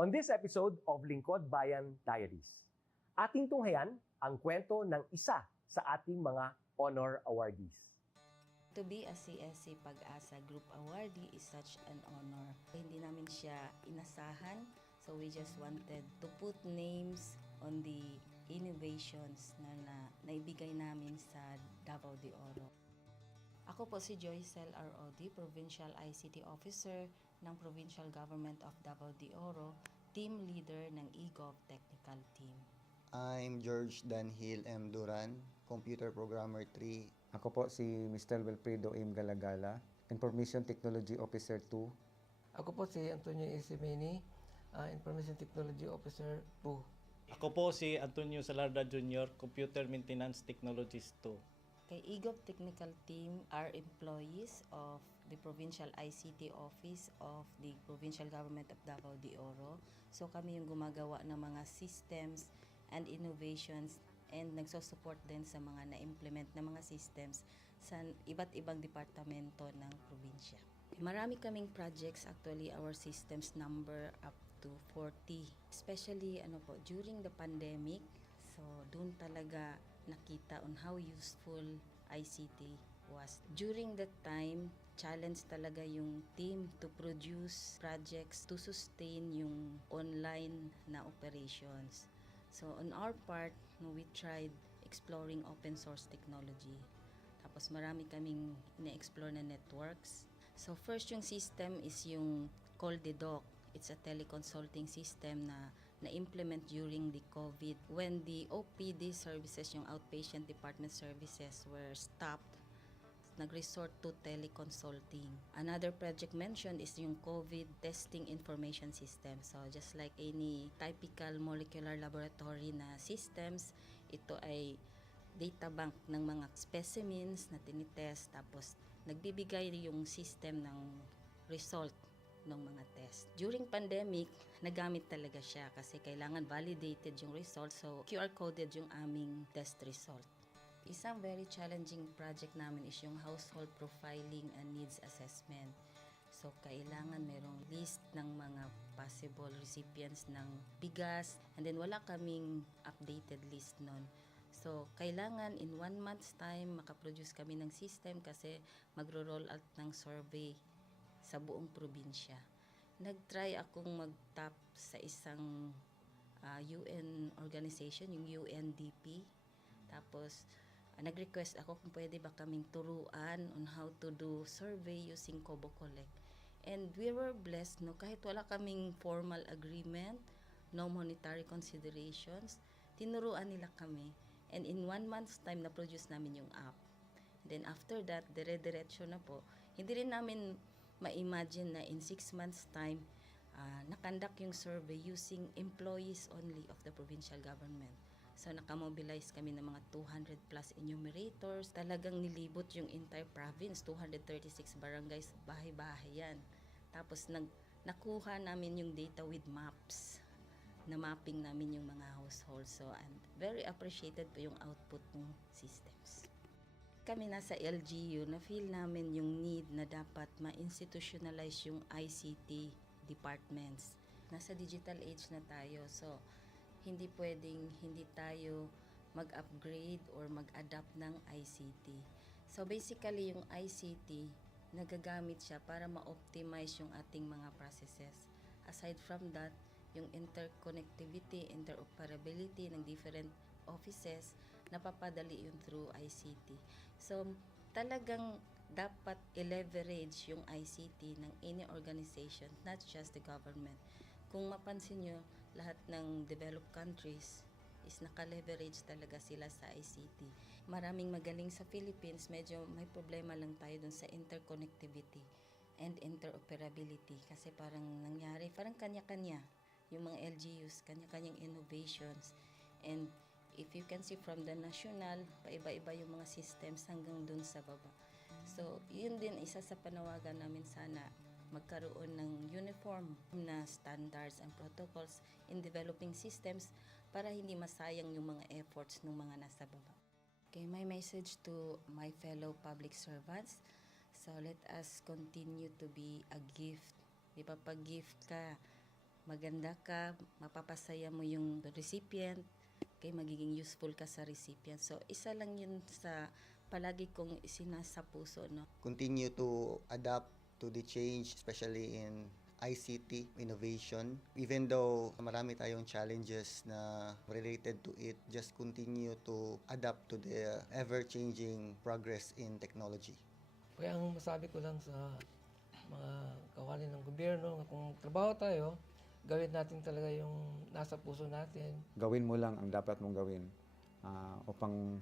On this episode of Lingkod Bayan Diaries, ating tunghayan ang kwento ng isa sa ating mga honor awardees. To be a CSC Pag-asa Group Awardee is such an honor. Hindi namin siya inasahan, so we just wanted to put names on the innovations na naibigay namin sa Davao de Oro. Ako po si Joycel ROD, Provincial ICT Officer ng Provincial Government of Davao de Oro, Team Leader ng eGov Technical Team. I'm George Danhil M. Duran, Computer Programmer 3. Ako po si Mr. Wilfredo M. Galagala, Information Technology Officer 2. Ako po si Antonio Isimini, Information Technology Officer 2. Ako po si Antonio Salarda Jr., Computer Maintenance Technologist 2. Kay eGov Technical Team are employees of the Provincial ICT Office of the Provincial Government of Davao de Oro. So kami yung gumagawa ng mga systems and innovations and nagsusupport din sa mga na-implement na mga systems sa iba't ibang departamento ng probinsya. Marami kaming projects, actually our systems number up to 40. Especially during the pandemic, so doon talaga nakita on how useful ICT was. During that time, challenge talaga yung team to produce projects to sustain yung online na operations. So on our part, we tried exploring open source technology. Tapos marami kaming ina-explore na networks. So first yung system is yung CallDedoc. It's a teleconsulting system na na-implement during the COVID. When the OPD services, yung outpatient department services were stopped, nag-resort to teleconsulting. Another project mentioned is yung COVID testing information system. So just like any typical molecular laboratory na systems, ito ay data bank ng mga specimens na tinitest, tapos nagbibigay yung system ng result ng mga test. During pandemic, nagamit talaga siya kasi kailangan validated yung result, so QR coded yung aming test result. Isang very challenging project namin is yung household profiling and needs assessment. So kailangan merong list ng mga possible recipients ng bigas, and then wala kaming updated list nun. So kailangan in 1 month's time makaproduce kami ng system kasi magro-roll out ng survey sa buong probinsya. Nag-try akong mag-tap sa isang UN organization, yung UNDP. Tapos, nag-request ako kung pwede ba kaming turuan on how to do survey using Kobo Collect. And we were blessed, kahit wala kaming formal agreement, no monetary considerations, tinuruan nila kami. And in 1 month's time, na-produce namin yung app. And then after that, dire-diretso na po. Hindi rin namin ma-imagine na in 6 months' time, nakandak yung survey using employees only of the provincial government. So, nakamobilize kami ng mga 200 plus enumerators. Talagang nilibot yung entire province, 236 barangays, bahay-bahay yan. Tapos, nakuha namin yung data with maps. Na mapping namin yung mga households. So, and very appreciated po yung output ng systems. Kami nasa LGU, na-feel namin yung need na dapat ma-institutionalize yung ICT departments. Nasa digital age na tayo, so hindi pwedeng hindi tayo mag-upgrade or mag-adapt ng ICT. So basically, yung ICT, nagagamit siya para ma-optimize yung ating mga processes. Aside from that, yung interconnectivity, interoperability ng different offices, napapadali yun through ICT. So, talagang dapat i-leverage yung ICT ng any organization, not just the government. Kung mapansin nyo, lahat ng developed countries is naka-leverage talaga sila sa ICT. Maraming magaling sa Philippines, medyo may problema lang tayo dun sa interconnectivity and interoperability kasi parang nangyari, parang kanya-kanya yung mga LGUs, kanya-kanyang innovations. And if you can see from the national, paiba-iba yung mga systems hanggang dun sa baba. So, yun din isa sa panawagan namin, sana magkaroon ng uniform na standards and protocols in developing systems para hindi masayang yung mga efforts ng mga nasa baba. Okay, my message to my fellow public servants, so let us continue to be a gift. Di ba, pag gift ka, maganda ka, mapapasaya mo yung recipient, kay magiging useful ka sa recipient. So, isa lang yun sa palagi kong isinasa puso, no? Continue to adapt to the change, especially in ICT innovation. Even though marami tayong challenges na related to it, just continue to adapt to the ever-changing progress in technology. Kaya ang masabi ko lang sa mga kawani ng gobyerno, kung trabaho tayo, gawin natin talaga yung nasa puso natin. Gawin mo lang ang dapat mong gawin upang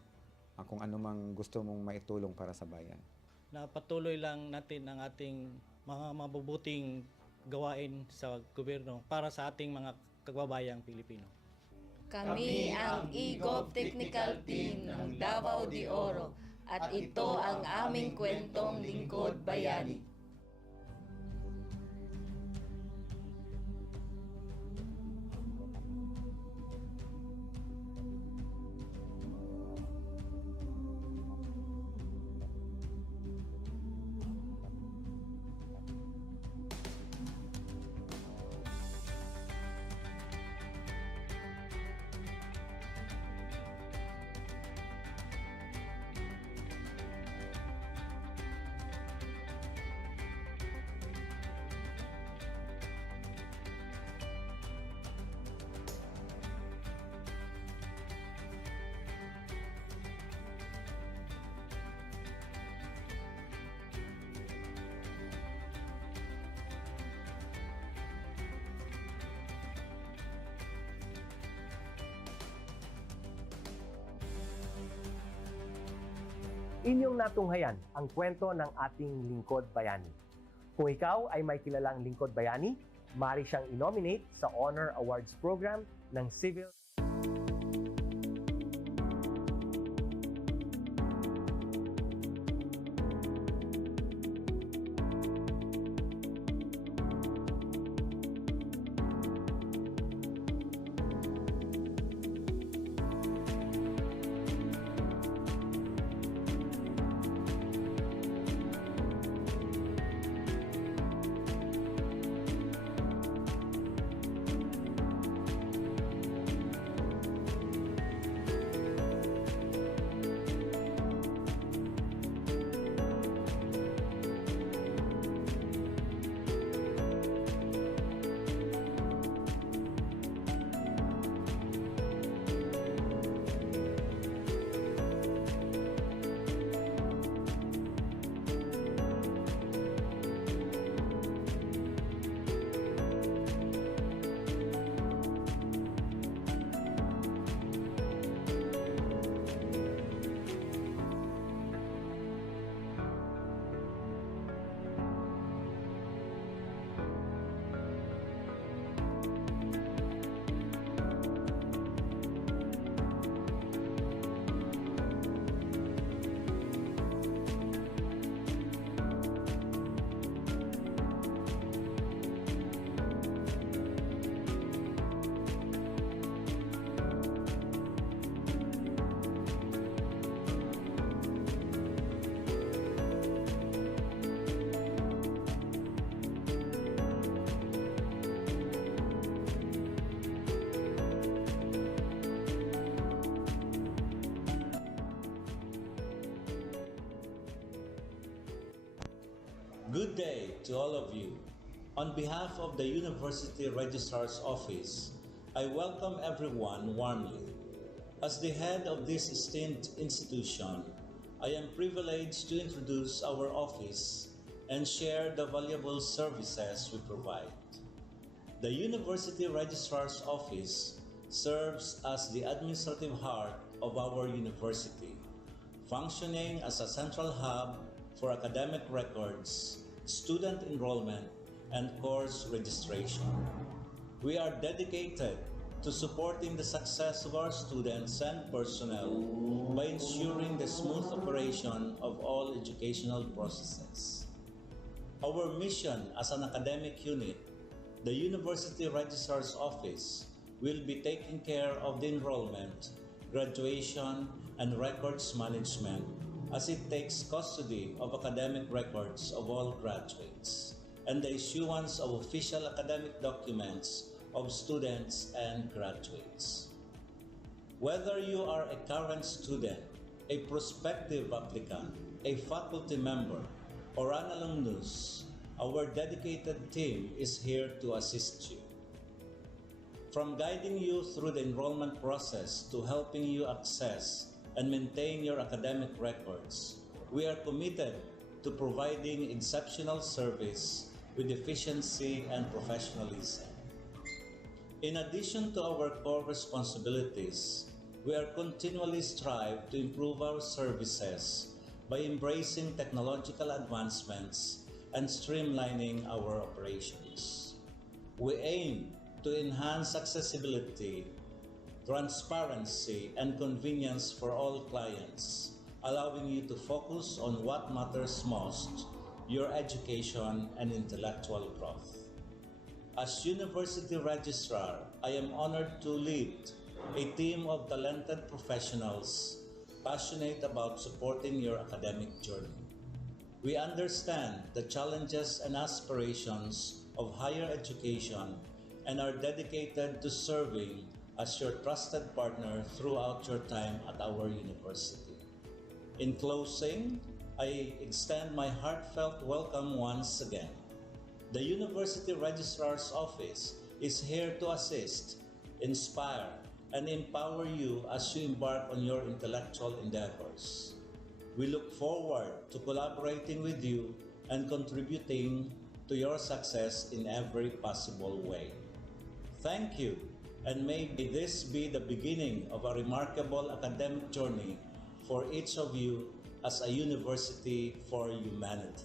kung ano mang gusto mong maitulong para sa bayan. Na patuloy lang natin ang ating mga mabubuting gawain sa gobyerno para sa ating mga kababayang Pilipino. Kami ang EGOV Technical Team ng Davao de Oro at ito ang aming kwentong lingkod bayani. Inyong natunghayan ang kwento ng ating lingkod bayani. Kung ikaw ay may kilalang lingkod bayani, maaari siyang i-nominate sa Honor Awards Program ng Civil Good day to all of you. On behalf of the University Registrar's Office, I welcome everyone warmly. As the head of this esteemed institution, I am privileged to introduce our office and share the valuable services we provide. The University Registrar's Office serves as the administrative heart of our university, functioning as a central hub for academic records, student enrollment, and course registration. We are dedicated to supporting the success of our students and personnel by ensuring the smooth operation of all educational processes. Our mission as an academic unit, the University Registrar's Office, will be taking care of the enrollment, graduation, and records management as it takes custody of academic records of all graduates and the issuance of official academic documents of students and graduates. Whether you are a current student, a prospective applicant, a faculty member, or an alumnus, our dedicated team is here to assist you. From guiding you through the enrollment process to helping you access and maintain your academic records, we are committed to providing exceptional service with efficiency and professionalism. In addition to our core responsibilities, we are continually strive to improve our services by embracing technological advancements and streamlining our operations. We aim to enhance accessibility, transparency, and convenience for all clients, allowing you to focus on what matters most, your education and intellectual growth. As University Registrar, I am honored to lead a team of talented professionals passionate about supporting your academic journey. We understand the challenges and aspirations of higher education and are dedicated to serving as your trusted partner throughout your time at our university. In closing, I extend my heartfelt welcome once again. The University Registrar's Office is here to assist, inspire, and empower you as you embark on your intellectual endeavors. We look forward to collaborating with you and contributing to your success in every possible way. Thank you, and may this be the beginning of a remarkable academic journey for each of you as a university for humanity.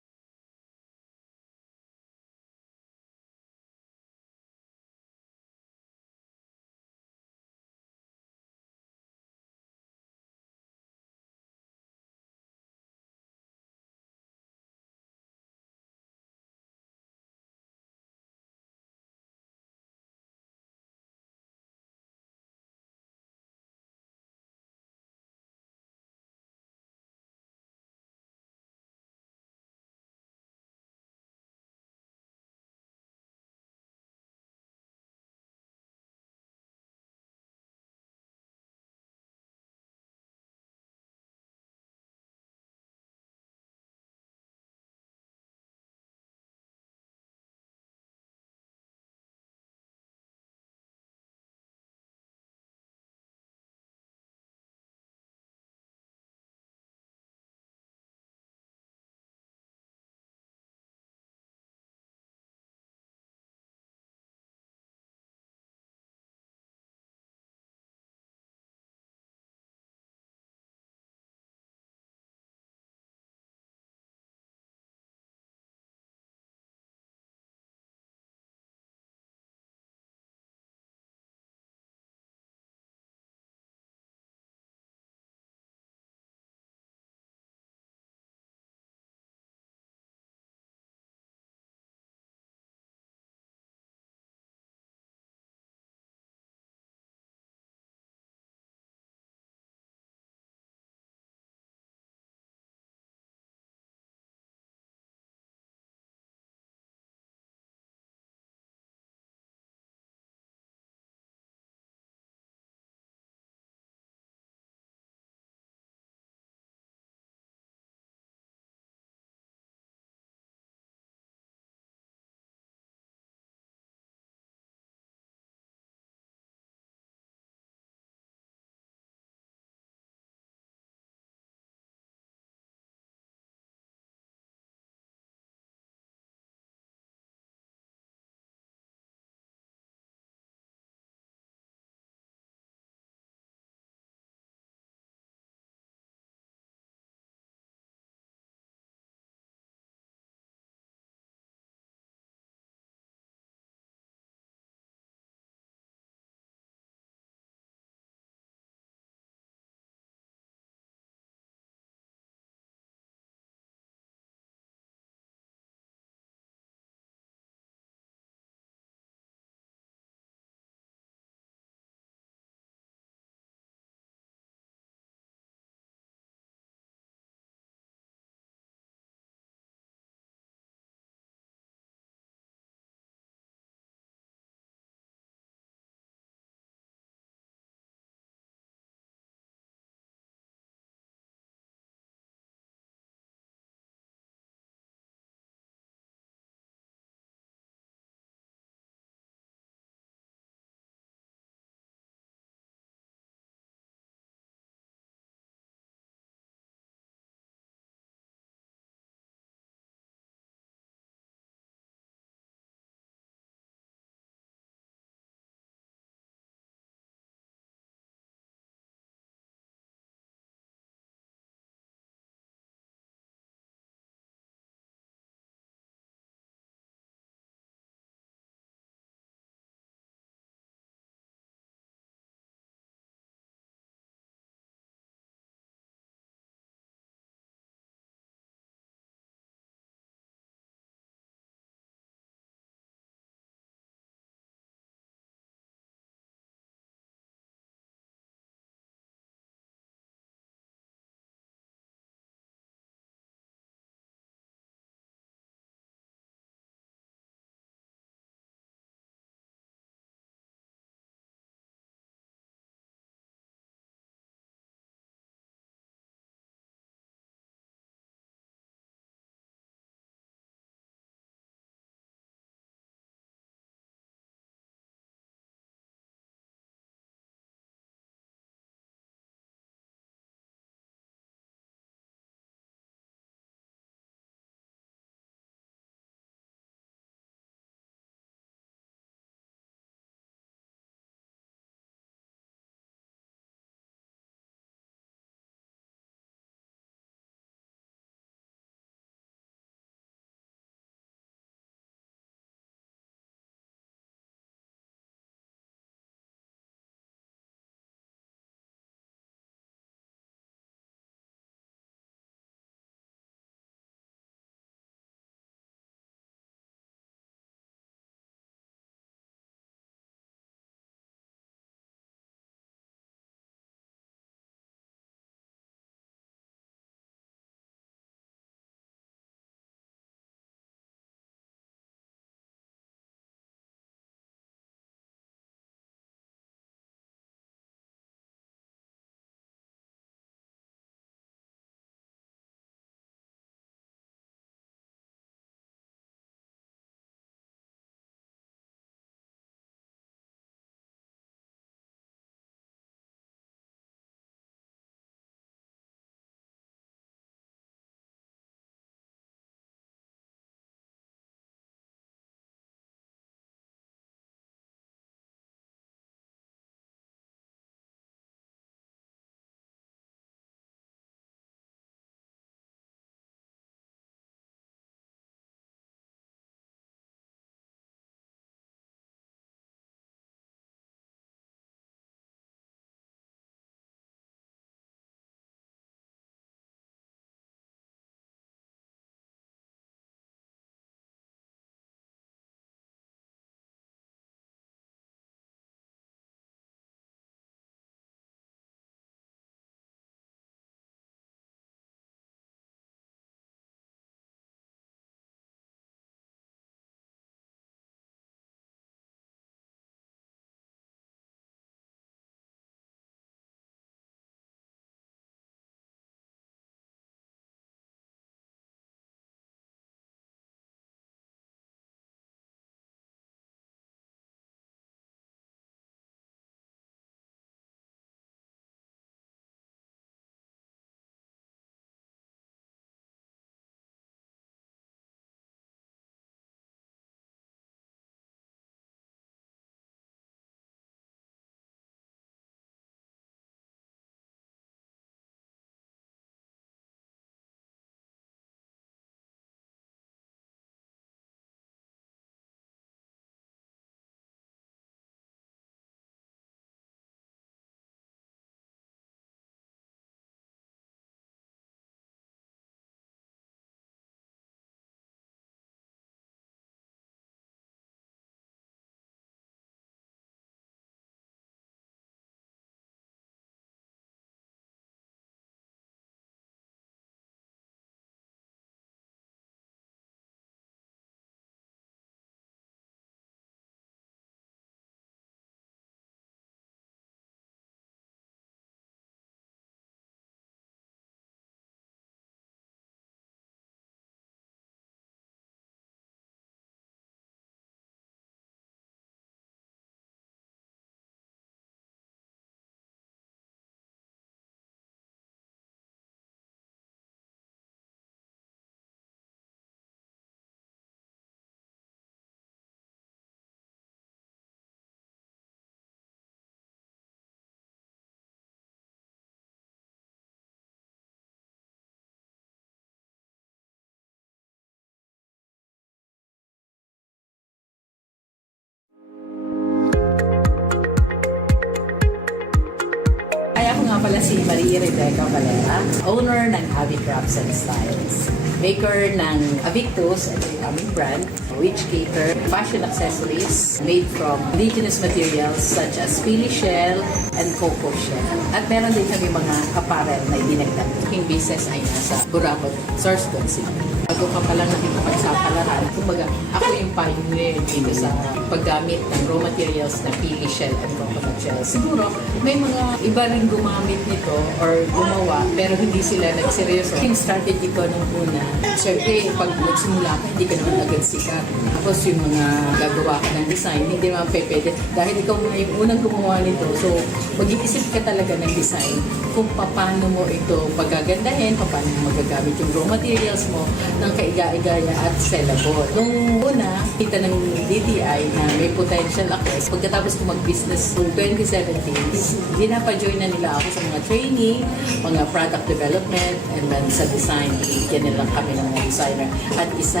pala si Marie Rebecca Valera, owner ng Avi Crafts and Styles. Maker ng Avictus, ito yung aming brand, which cater fashion accessories made from indigenous materials such as pili shell and cocoa shell. At meron din kami mga apparel na idinagdag. Aking business ay nasa Burabot, Sorsogon City. Bago ka pala natin pagsapalaran, kumbaga, ako yung pioneer dito sa paggamit ng raw materials na pili shell and coconut shell. Siguro, may mga iba rin gumamit nito or gumawa, pero hindi sila nagseryoso. Yung strategy ko nung una, syempre, pag nagsimula ka, hindi ka naman agad sikat. Tapos yung mga gagawa ka ng design, hindi naman pwede. Dahil ikaw muna yung unang gumawa nito, so mag-iisip ka talaga ng design kung paano mo ito pagagandahin, paano mo magagamit yung raw materials mo ng kaiga-igaya at sellable. Nung una, kita ng DTI na may potential ako. Pagkatapos ko mag-business noong 2017, dinapa-join na nila ako sa mga training, mga product development, and then sa design. Bigyan nila kami ng mga designer. At isa,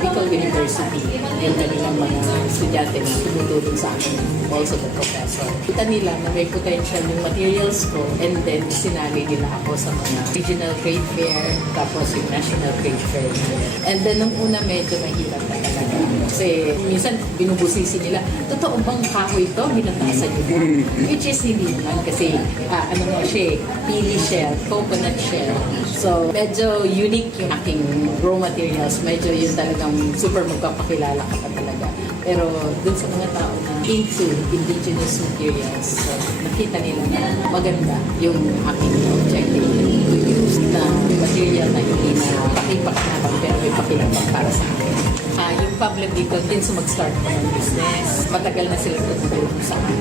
Bicol University, yung kanilang mga estudyante na tumutulong sa akin, also the professor. Kita nila na may potential yung materials ko, and then sinali nila ako sa mga regional trade fair, tapos yung national trade fair. And then nung una medyo mahirap na talaga. Kasi minsan binubusisi nila, totoo bang kahoy ito? Binatasan nyo ba? Which is hindi naman kasi ano nga siya, pili shell, coconut shell. So medyo unique yung aking raw materials. Medyo yun talagang super magpapakilala ka pa talaga. Pero dun sa mga tao na into indigenous materials, so, nakita nila na maganda yung aking objective to use na material na hindi na pakipakinabang pero may pakinabang para sa akin. Yung public dito din sa mag-start ko ng business. Matagal na sila tutulong sa akin.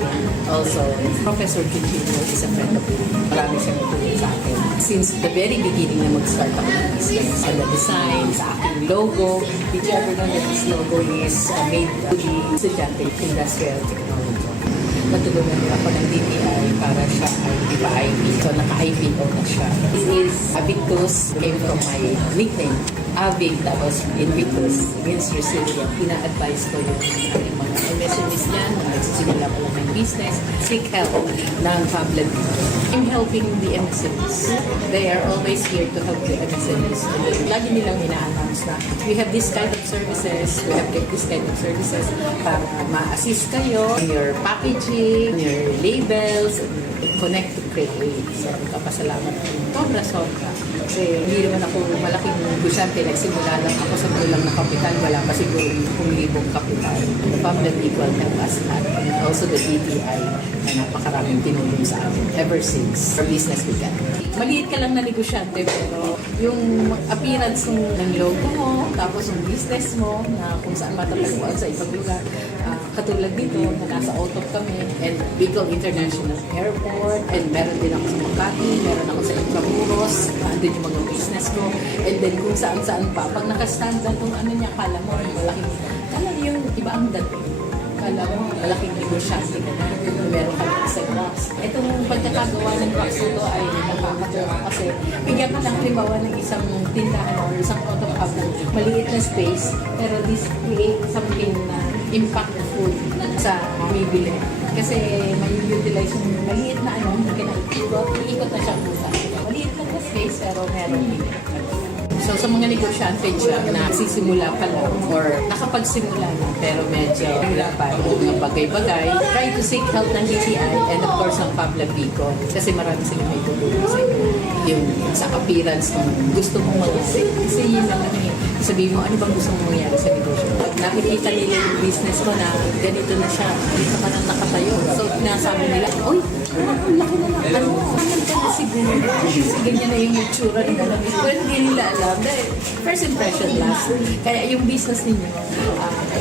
Also, Professor Chichino is a friend of mine. Marami siyang tutulong sa akin. Since the very beginning na mag-start ako ng business, sa design, sa aking logo, did you ever know that this logo is made to the estudyante industrial technology? Natulungan nila ako ng DTI para siya ay ipa-IP. So, naka-IPO na siya. This is Avictus, came from my nickname. Avig, tapos Invictus, means resilient. Ina-advise ko yung mga MSMEs dyan, na nagsisimula pa lang ng business, seek help ng public. I'm helping the MSMEs. They are always here to help the MSMEs. Lagi nilang ina-announce na we have this kind of services, we have this kind of services para ma-assist kayo in your packaging, in your labels, and connect to create. So, kapasalamat ko. Sobra. Kasi hindi naman ako malaking negosyante. Nagsimula lang ako sa kulang na kapital. Wala pa siguro 10,000 kapital. The public equal help us at also the DTI na napakaraming tinulong sa amin ever since our business began. Maliit ka lang na negosyante pero yung appearance ng logo mo, tapos yung business mo na kung saan matatagpuan sa ibang lugar. Katulad dito na nasa Otop kami and Bicol International Airport and meron din ako sa Makati, meron ako sa Intramuros, andun yung mga business ko and then kung saan-saan pa. Pag nakastand lang itong ano niya, kala mo yung iba ang dating. Kala mo, malaking negosyante ka na. Meron ka ng isang box. Itong pagkakagawa ng box nito ay nakakatawa kasi bigyan ka ng halimbawa ng isang tindahan or isang auto hub ng maliit na space pero this create something na impactful sa bibili. Kasi may utilize yung maliit na hindi ka na iikot na siya pusa. Maliit lang na space pero meron din. So sa mga negosyante dyan na sisimula pa lang or nakapagsimula na pero medyo hirapan o mga bagay-bagay, try to seek help ng DTI and of course ng Pablo Bicol kasi marami sila may tutulong sa inyo. Yung sa appearance kung gusto mong mag-isip. Kasi yun lang sabihin mo, ano bang gusto mong mangyari sa negosyo? Pag nakikita nila yung business mo na ganito na siya, dito ka na nakatayo. So pinasabi nila, oy, ang laki na lang. Ano ka na siguro? Kasi ganyan na yung itsura ng alam. Pero hindi nila alam. Dahil first impression last. Kaya yung business ninyo,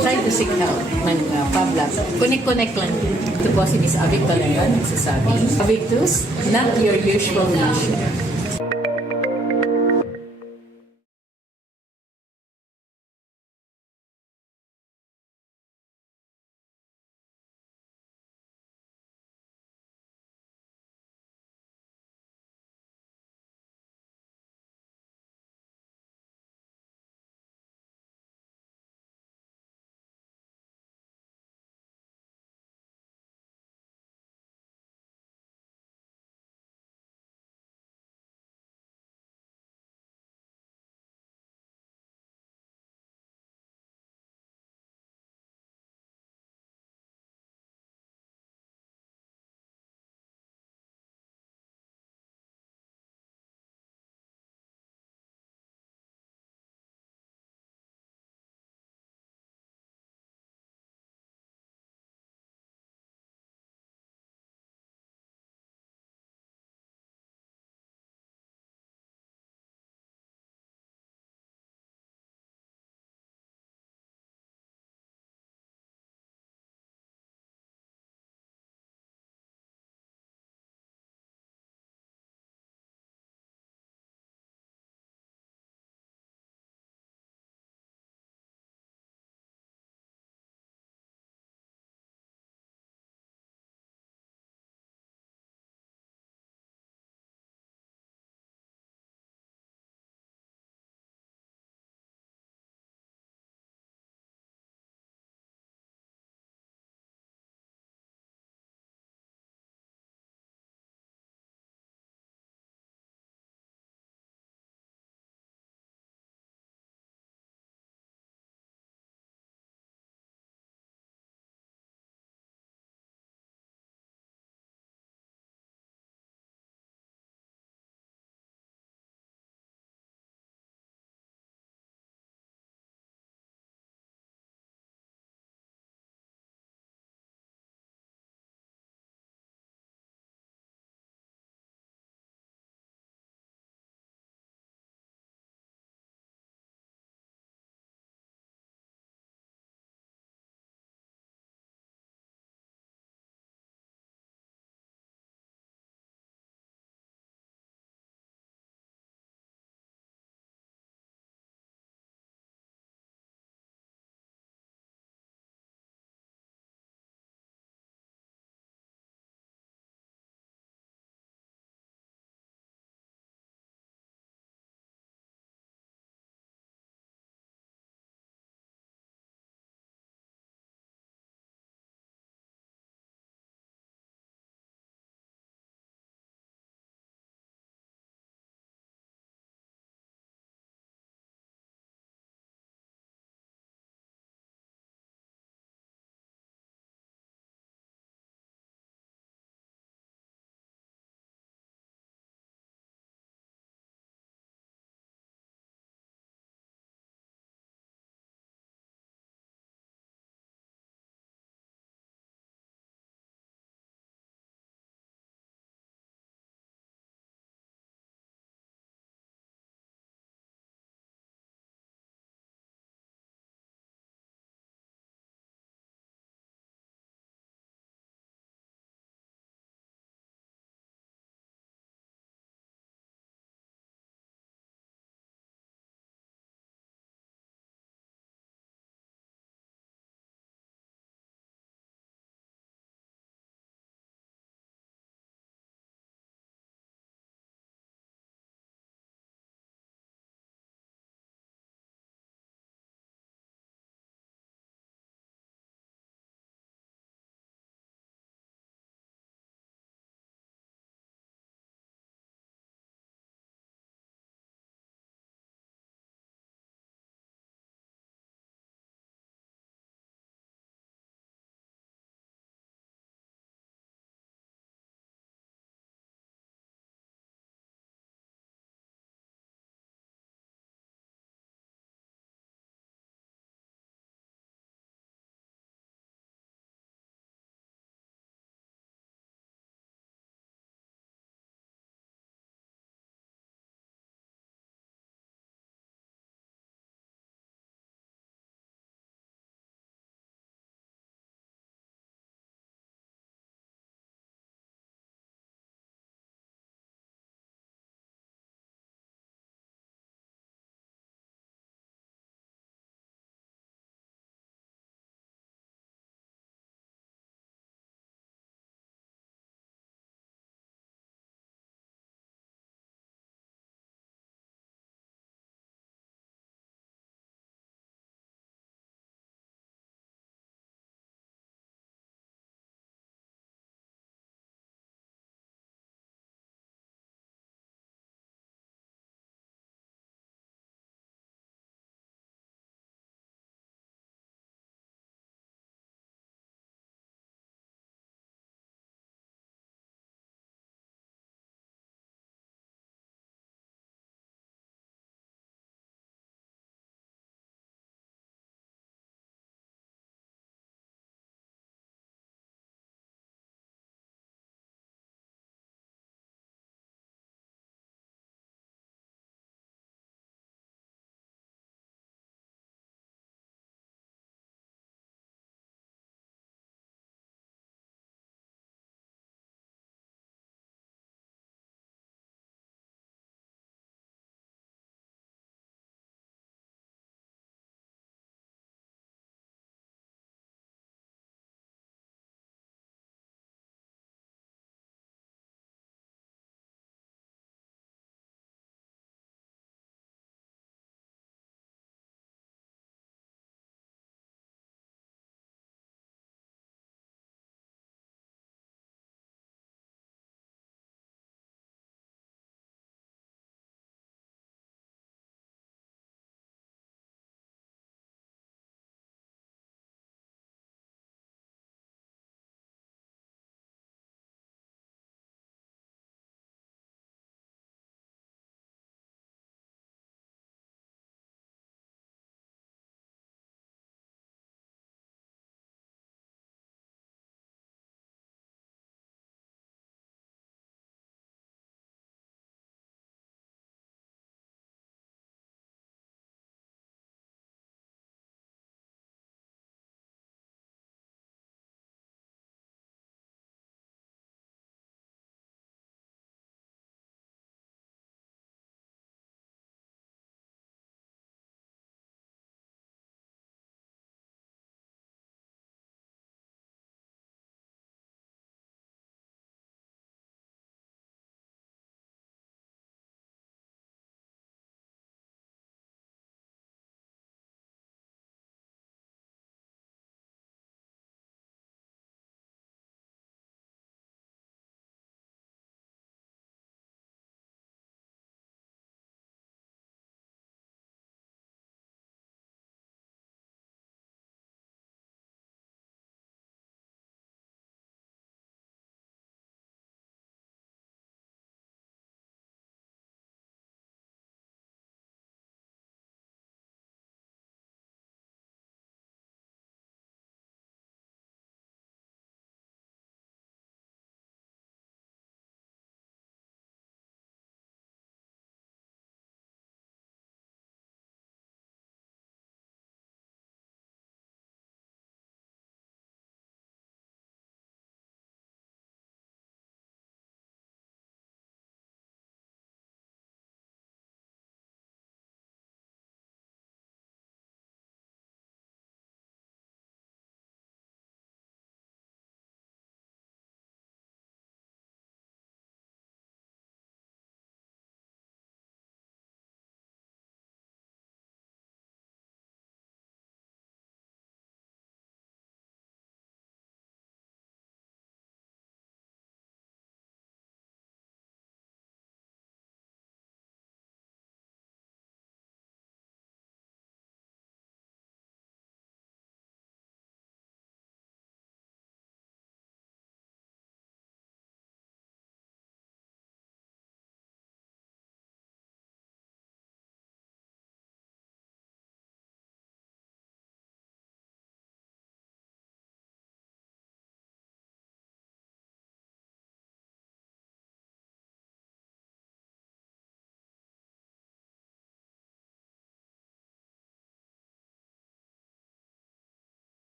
try to seek help ng Pablo. Connect lang. Ito po si Miss Avic talaga, nagsasabi. Avictus, not your usual nation.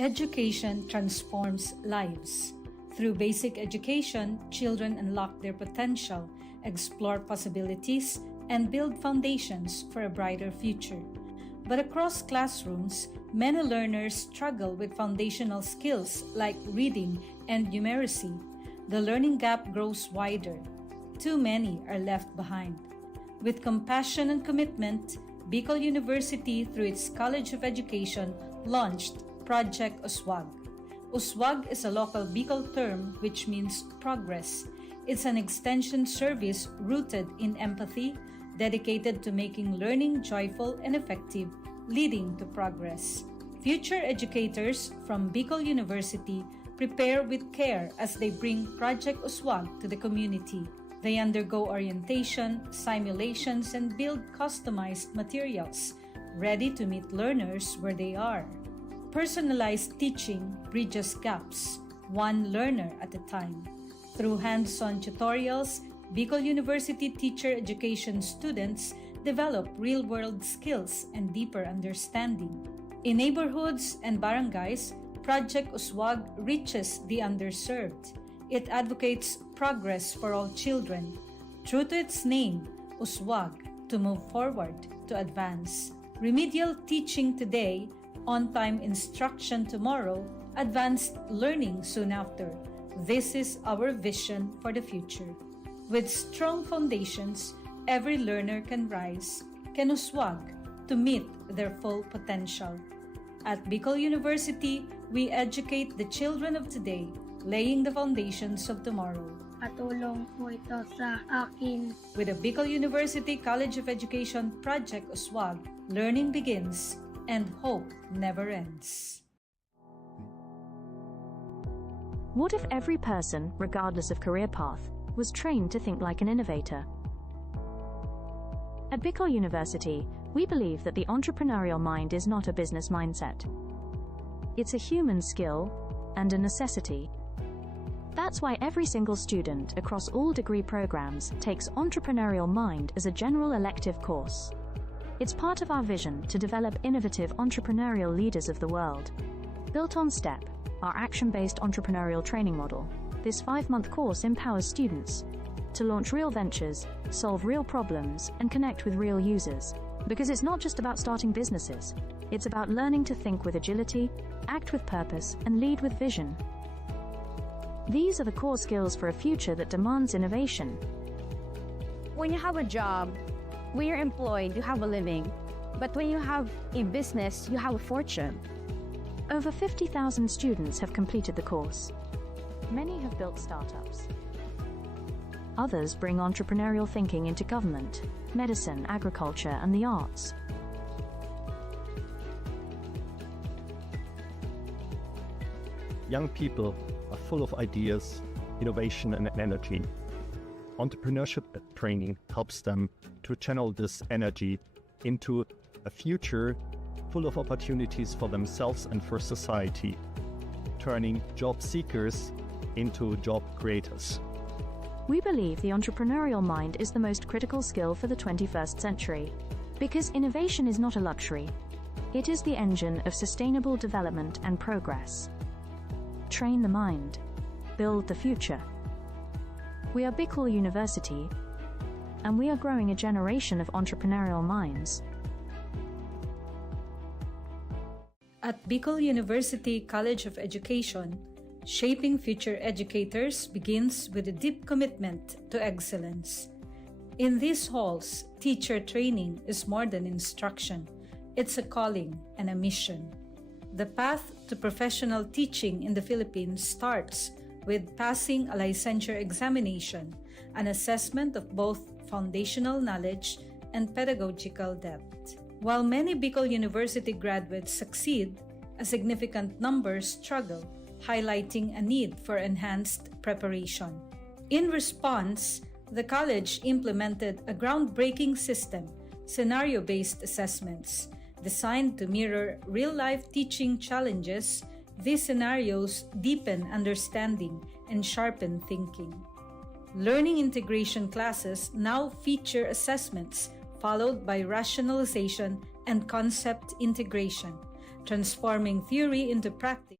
Education transforms lives. Through basic education, children unlock their potential, explore possibilities, and build foundations for a brighter future. But across classrooms, many learners struggle with foundational skills like reading and numeracy. The learning gap grows wider. Too many are left behind. With compassion and commitment, Bicol University, through its College of Education, launched Project Uswag. Uswag is a local Bicol term which means progress. It's an extension service rooted in empathy, dedicated to making learning joyful and effective, leading to progress. Future educators from Bicol University prepare with care as they bring Project Uswag to the community. They undergo orientation, simulations, and build customized materials, ready to meet learners where they are. Personalized teaching bridges gaps, one learner at a time. Through hands-on tutorials, Bicol University teacher education students develop real-world skills and deeper understanding. In neighborhoods and barangays, Project Uswag reaches the underserved. It advocates progress for all children. True to its name, Uswag, to move forward, to advance. Remedial teaching today, on-time instruction tomorrow, advanced learning soon after. This is our vision for the future. With strong foundations, every learner can rise, can uswag to meet their full potential. At Bicol University, we educate the children of today, laying the foundations of tomorrow. Patulong po ito sa akin. With the Bicol University College of Education Project Uswag, learning begins and hope never ends. What if every person, regardless of career path, was trained to think like an innovator? At Bicol University, we believe that the entrepreneurial mind is not a business mindset. It's a human skill and a necessity. That's why every single student across all degree programs takes Entrepreneurial Mind as a general elective course. It's part of our vision to develop innovative entrepreneurial leaders of the world. Built on STEP, our action-based entrepreneurial training model, this 5-month course empowers students to launch real ventures, solve real problems, and connect with real users. Because it's not just about starting businesses, it's about learning to think with agility, act with purpose, and lead with vision. These are the core skills for a future that demands innovation. When you have a job, when you're employed, you have a living. But when you have a business, you have a fortune. Over 50,000 students have completed the course. Many have built startups. Others bring entrepreneurial thinking into government, medicine, agriculture, and the arts. Young people are full of ideas, innovation, and energy. Entrepreneurship training helps them to channel this energy into a future full of opportunities for themselves and for society, turning job seekers into job creators. We believe the entrepreneurial mind is the most critical skill for the 21st century, because innovation is not a luxury. It is the engine of sustainable development and progress. Train the mind. Build the future. We are Bicol University, and we are growing a generation of entrepreneurial minds. At Bicol University College of Education, shaping future educators begins with a deep commitment to excellence. In these halls, teacher training is more than instruction. It's a calling and a mission. The path to professional teaching in the Philippines starts with passing a licensure examination, an assessment of both foundational knowledge and pedagogical depth. While many Bicol University graduates succeed, a significant number struggle, highlighting a need for enhanced preparation. In response, the college implemented a groundbreaking system, scenario-based assessments, designed to mirror real-life teaching challenges. These scenarios deepen understanding and sharpen thinking. Learning integration classes now feature assessments followed by rationalization and concept integration, transforming theory into practice.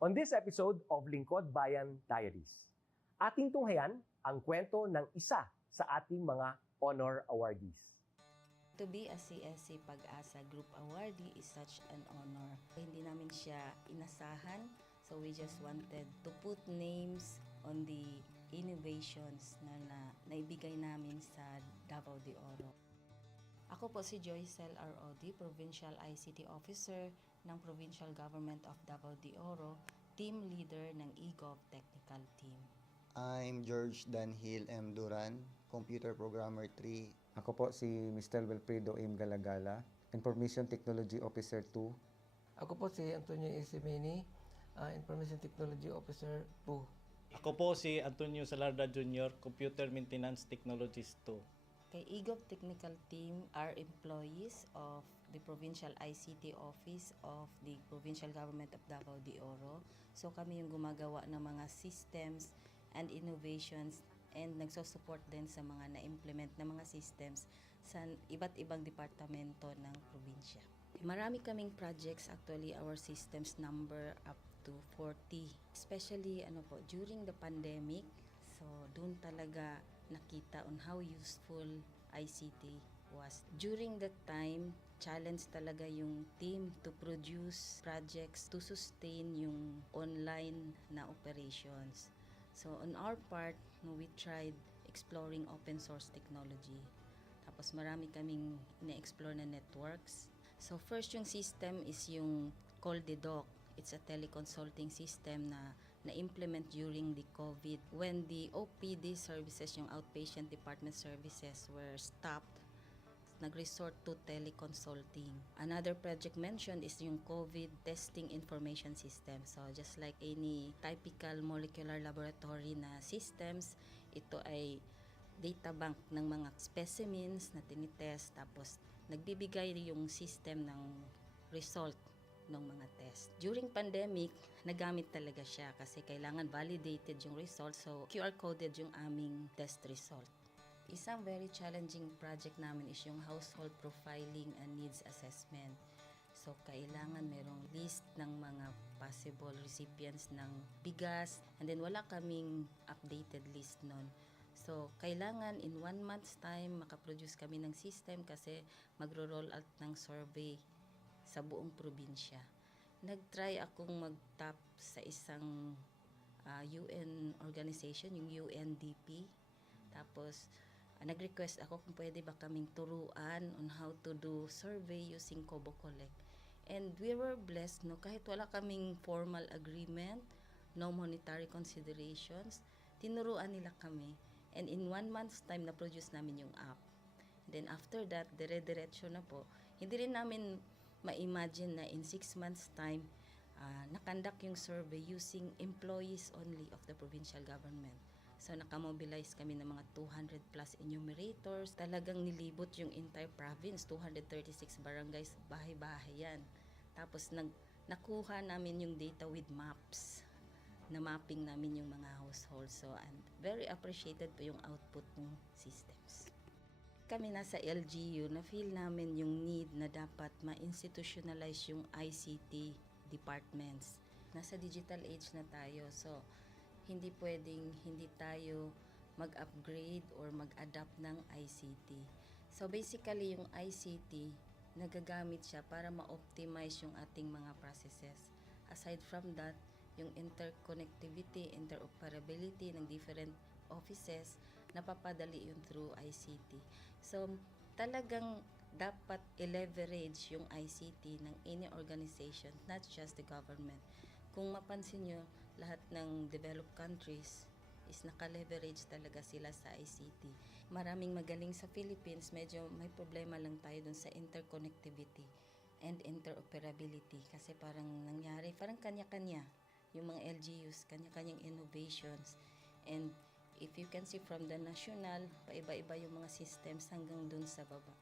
On this episode of Lingkod Bayan Diaries, ating tunghayan ang kwento ng isa sa ating mga honor awardees. To be a CSC Pag-asa Group Awardee is such an honor. Hindi namin siya inasahan, so we just wanted to put names on the innovations na naibigay namin sa Davao de Oro. Ako po si Joycel R.O.D., Provincial ICT Officer ng Provincial Government of Davao de Oro, Team Leader ng eGov Technical Team. I'm George Danhil M. Duran, Computer Programmer 3. Ako po si Mr. Wilfredo M. Galagala, Information Technology Officer 2. Ako po si Antonio Isimeni, Information Technology Officer 2. Ako po si Antonio Salarda Jr., Computer Maintenance Technologist 2. Kay eGov Technical Team are employees of the Provincial ICT Office of the Provincial Government of Davao de Oro. So kami yung gumagawa ng mga systems and innovations and nagsusupport din sa mga na-implement na mga systems sa iba't ibang departamento ng probinsya. Marami kaming projects, actually our systems number up to 40. Especially during the pandemic, so doon talaga nakita on how useful ICT was. During that time, challenge talaga yung team to produce projects to sustain yung online na operations. So on our part, we tried exploring open source technology. Tapos marami kaming ina-explore na networks. So first yung system is yung CallDedoc. It's a teleconsulting system na na-implement during the COVID when the OPD services, yung outpatient department services were stopped. Nag-resort to teleconsulting. Another project mentioned is yung COVID testing information system. So just like any typical molecular laboratory na systems, ito ay data bank ng mga specimens na tinitest, tapos nagbibigay yung system ng result ng mga test. During pandemic, nagamit talaga siya kasi kailangan validated yung result. So QR coded yung aming test result. Isang very challenging project namin is yung household profiling and needs assessment. So, kailangan merong list ng mga possible recipients ng bigas, and then wala kaming updated list nun. So, kailangan in 1 month's time makaproduce kami ng system kasi magro-roll out ng survey sa buong probinsya. Nag-try akong mag-tap sa isang UN organization, yung UNDP. Tapos, nag-request ako kung pwede ba kaming turuan on how to do survey using Kobo Collect. And we were blessed, kahit wala kaming formal agreement, no monetary considerations, tinuruan nila kami. And in 1 month's time, na-produce namin yung app. And then after that, dire-diretso na po. Hindi rin namin ma-imagine na in 6 months' time, nakandak yung survey using employees only of the provincial government. So, nakamobilize kami ng mga 200 plus enumerators. Talagang nilibot yung entire province, 236 barangays, bahay-bahay yan. Tapos, nakuha namin yung data with maps. Na-mapping namin yung mga households. So, and very appreciated po yung output ng systems. Kami nasa LGU, na-feel namin yung need na dapat ma-institutionalize yung ICT departments. Nasa digital age na tayo, so hindi pwedeng hindi tayo mag-upgrade or mag-adapt ng ICT. So basically, yung ICT, nagagamit siya para ma-optimize yung ating mga processes. Aside from that, yung interconnectivity, interoperability ng different offices, napapadali yun through ICT. So talagang dapat i-leverage yung ICT ng any organization, not just the government. Kung mapansin nyo, lahat ng developed countries is naka-leverage talaga sila sa ICT. Maraming magaling sa Philippines, medyo may problema lang tayo dun sa interconnectivity and interoperability kasi parang nangyari, parang kanya-kanya yung mga LGUs, kanya-kanyang innovations. And if you can see from the national, paiba-iba yung mga systems hanggang dun sa baba.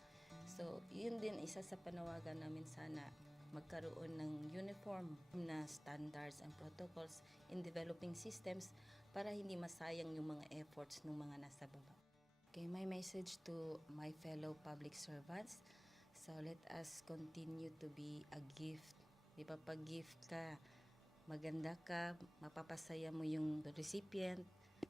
So, yun din isa sa panawagan namin, sana magkaroon ng uniform na standards and protocols in developing systems para hindi masayang yung mga efforts ng mga nasa baba. Okay, my message to my fellow public servants, so let us continue to be a gift. Di ba, pag gift ka, maganda ka, mapapasaya mo yung recipient,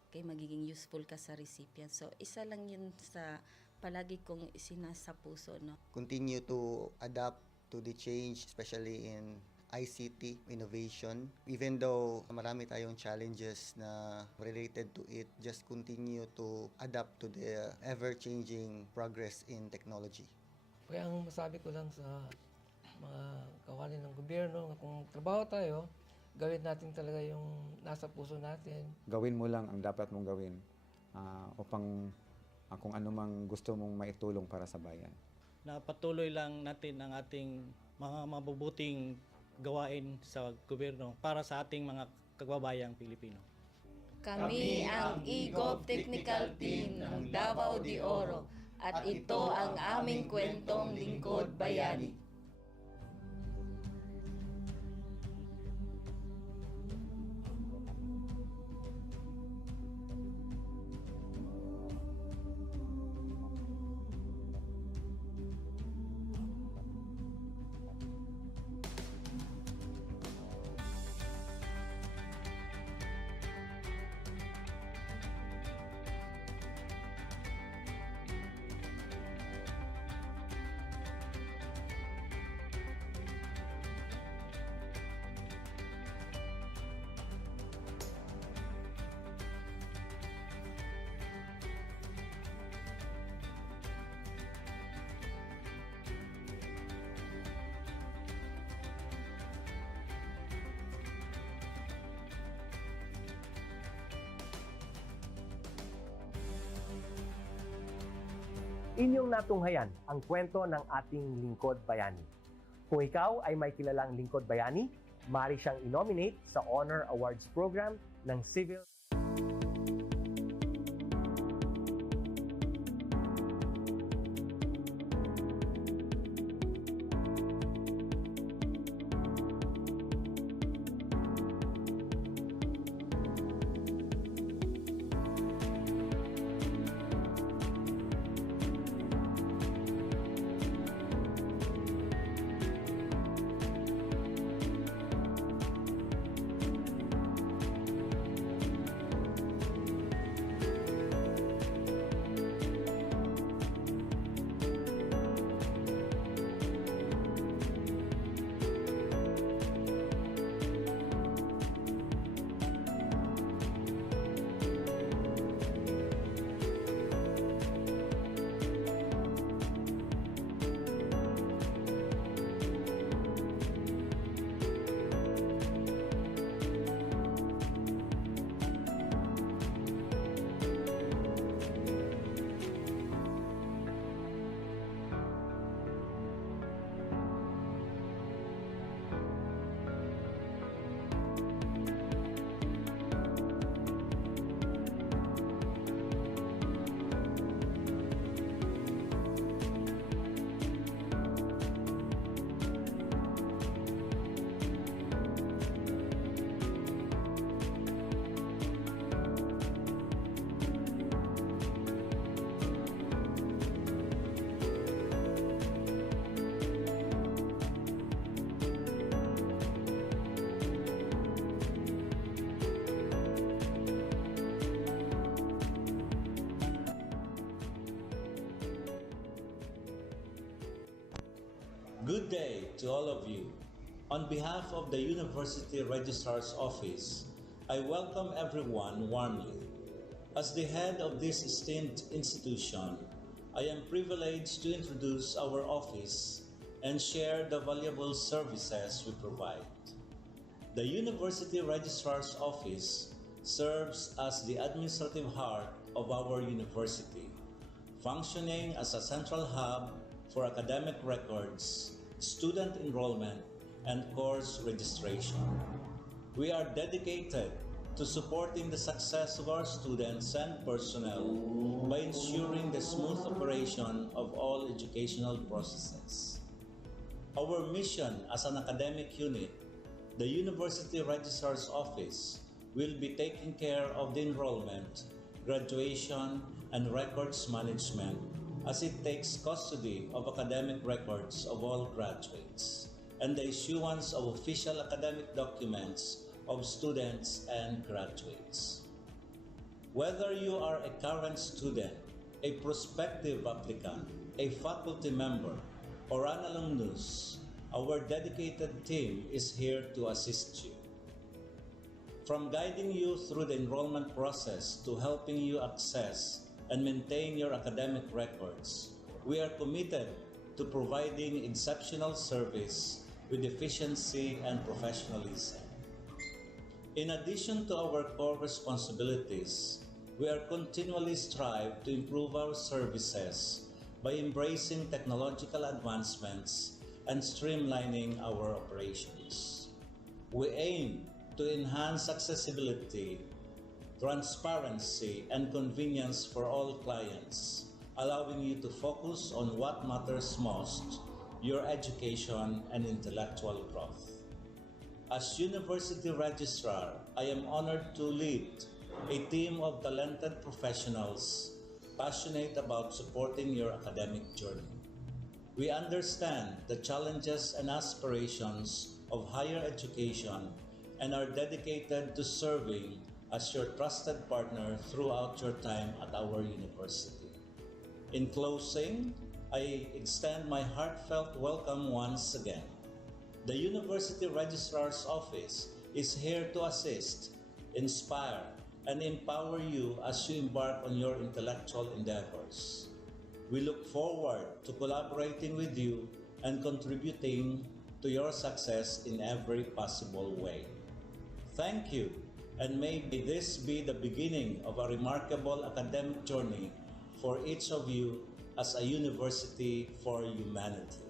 kay magiging useful ka sa recipient. So, isa lang yun sa palagi kong isinasa puso, no? Continue to adapt to the change, especially in ICT innovation. Even though marami tayong challenges na related to it, just continue to adapt to the ever-changing progress in technology. Kaya ang masabi ko lang sa mga kawani ng gobyerno, kung trabaho tayo, gawin natin talaga yung nasa puso natin. Gawin mo lang ang dapat mong gawin upang kung ano mang gusto mong maitulong para sa bayan. Na patuloy lang natin ang ating mga mabubuting gawain sa gobyerno para sa ating mga kababayang Pilipino. Kami ang EGOV Technical Team ng Davao de Oro at ito ang aming kwentong Lingkod Bayani. Inyong natunghayan ang kwento ng ating Lingkod Bayani. Kung ikaw ay may kilalang Lingkod Bayani, maaari siyang i-nominate sa Honor Awards Program ng Civil Good day to all of you. On behalf of the University Registrar's Office, I welcome everyone warmly. As the head of this esteemed institution, I am privileged to introduce our office and share the valuable services we provide. The University Registrar's Office serves as the administrative heart of our university, functioning as a central hub for academic records, student enrollment, and course registration. We are dedicated to supporting the success of our students and personnel by ensuring the smooth operation of all educational processes. Our mission as an academic unit, the University Registrar's Office, will be taking care of the enrollment, graduation, and records management as it takes custody of academic records of all graduates and the issuance of official academic documents of students and graduates. Whether you are a current student, a prospective applicant, a faculty member, or an alumnus, our dedicated team is here to assist you. From guiding you through the enrollment process to helping you access and maintain your academic records, we are committed to providing exceptional service with efficiency and professionalism. In addition to our core responsibilities, we are continually strive to improve our services by embracing technological advancements and streamlining our operations. We aim to enhance accessibility, transparency, and convenience for all clients, allowing you to focus on what matters most, your education and intellectual growth. As University Registrar, I am honored to lead a team of talented professionals passionate about supporting your academic journey. We understand the challenges and aspirations of higher education and are dedicated to serving as your trusted partner throughout your time at our university. In closing, I extend my heartfelt welcome once again. The University Registrar's Office is here to assist, inspire, and empower you as you embark on your intellectual endeavors. We look forward to collaborating with you and contributing to your success in every possible way. Thank you, and may this be the beginning of a remarkable academic journey for each of you as a university for humanity.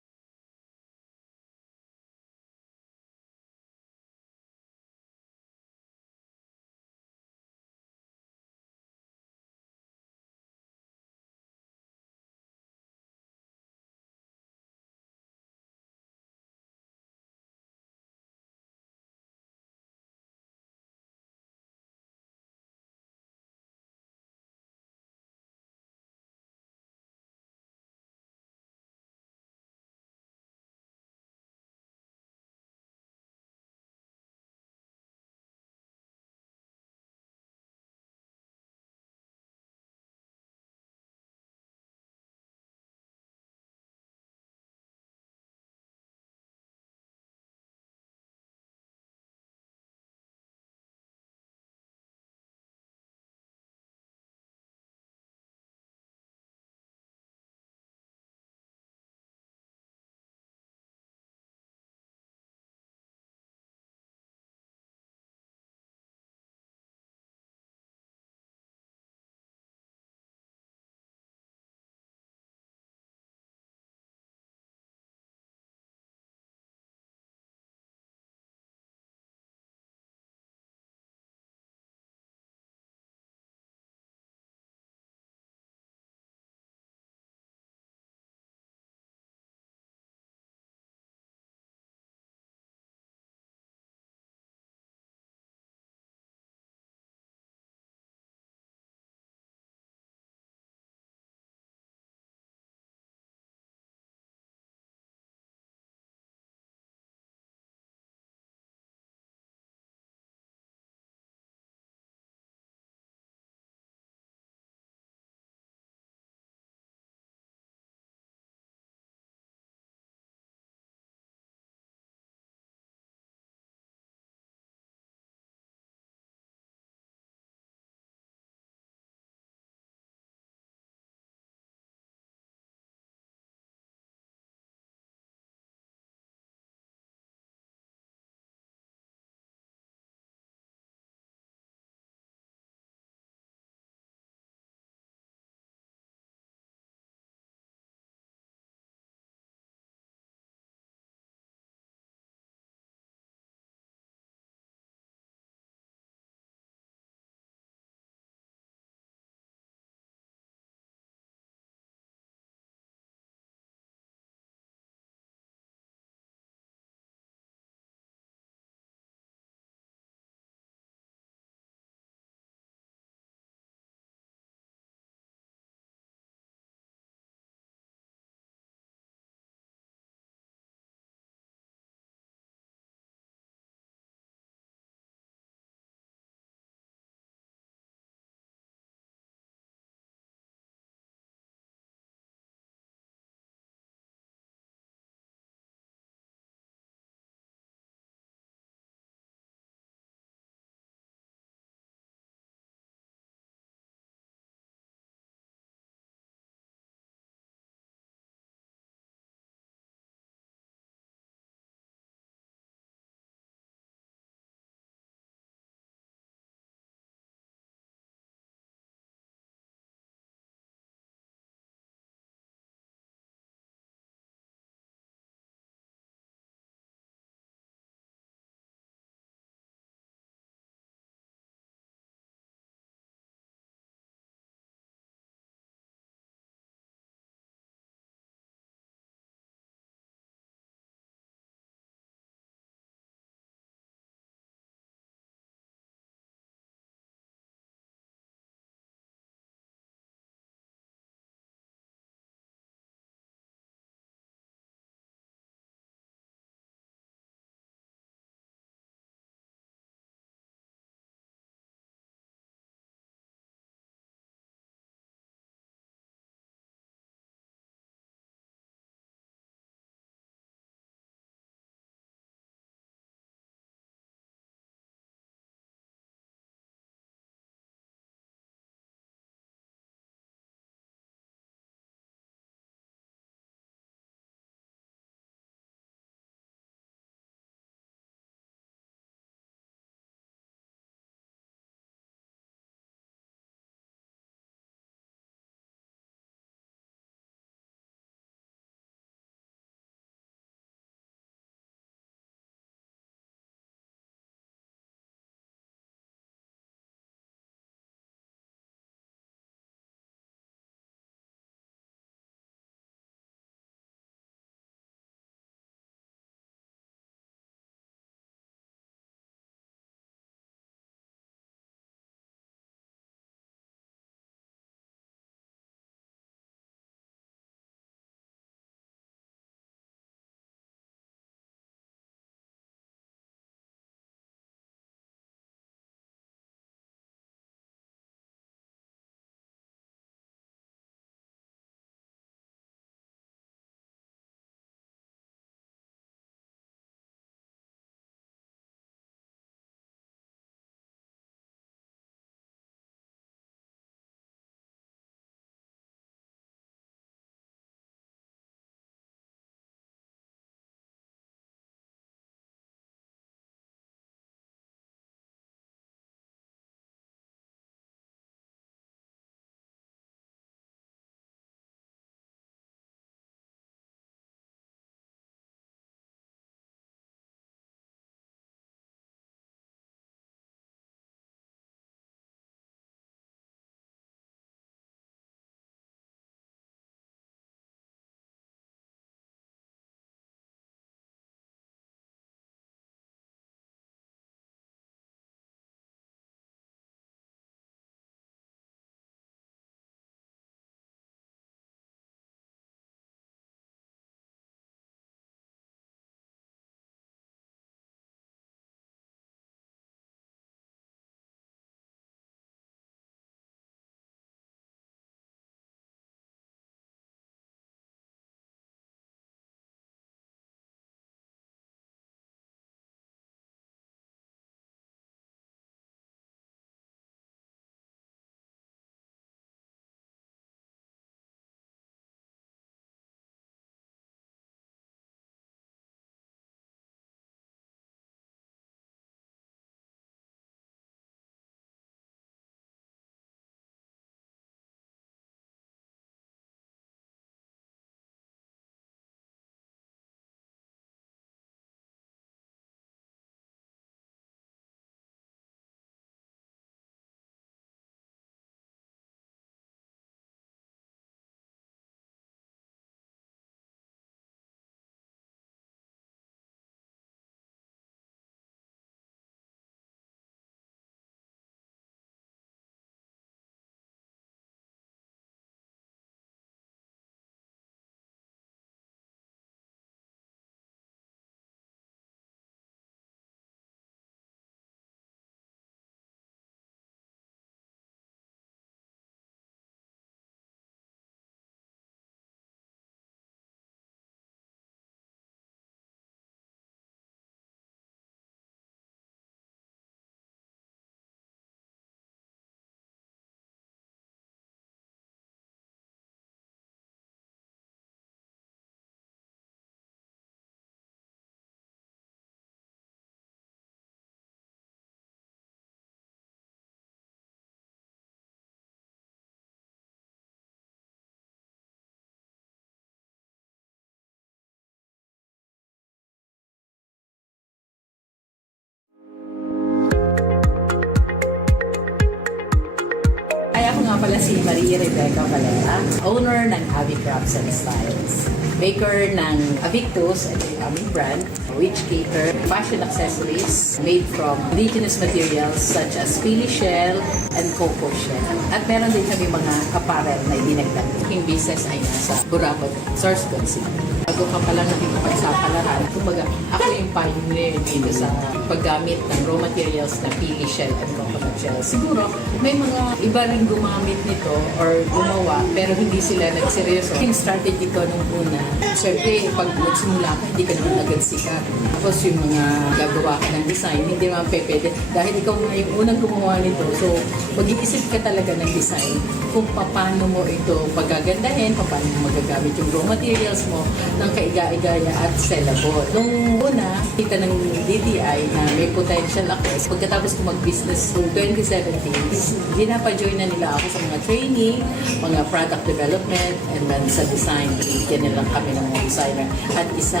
pala si Maria Rebecca Valera, owner ng Avi Crafts and Styles. Maker ng Avictus, ito yung aming brand, which cater fashion accessories made from indigenous materials such as pili shell and cocoa shell. At meron din kami mga apparel na idinagdag. Yung business ay nasa Burabot, Sorsogon City. Bago ka pala natin pagsapalaran, kumbaga ako yung pioneer dito sa paggamit ng raw materials na pili shell and coconut shell. Siguro may mga iba rin gumamit nito or gumawa pero hindi sila nagseryoso. Yung strategy ko nung una, syempre pag nagsimula ka, hindi ka naman agad sikat. Tapos yung mga gagawa ka ng design, hindi naman pwede. Dahil ikaw na yung unang gumawa nito, so mag-iisip ka talaga ng design kung paano mo ito pagagandahin, paano mo magagamit yung raw materials mo ng kaiga-igaya at sellable. Nung una, kita ng DTI na may potential ako. Pagkatapos ko mag-business noong 2017, dinapa-join na nila ako sa mga training, mga product development, and then sa design. Yan lang kami ng mga designer. At isa,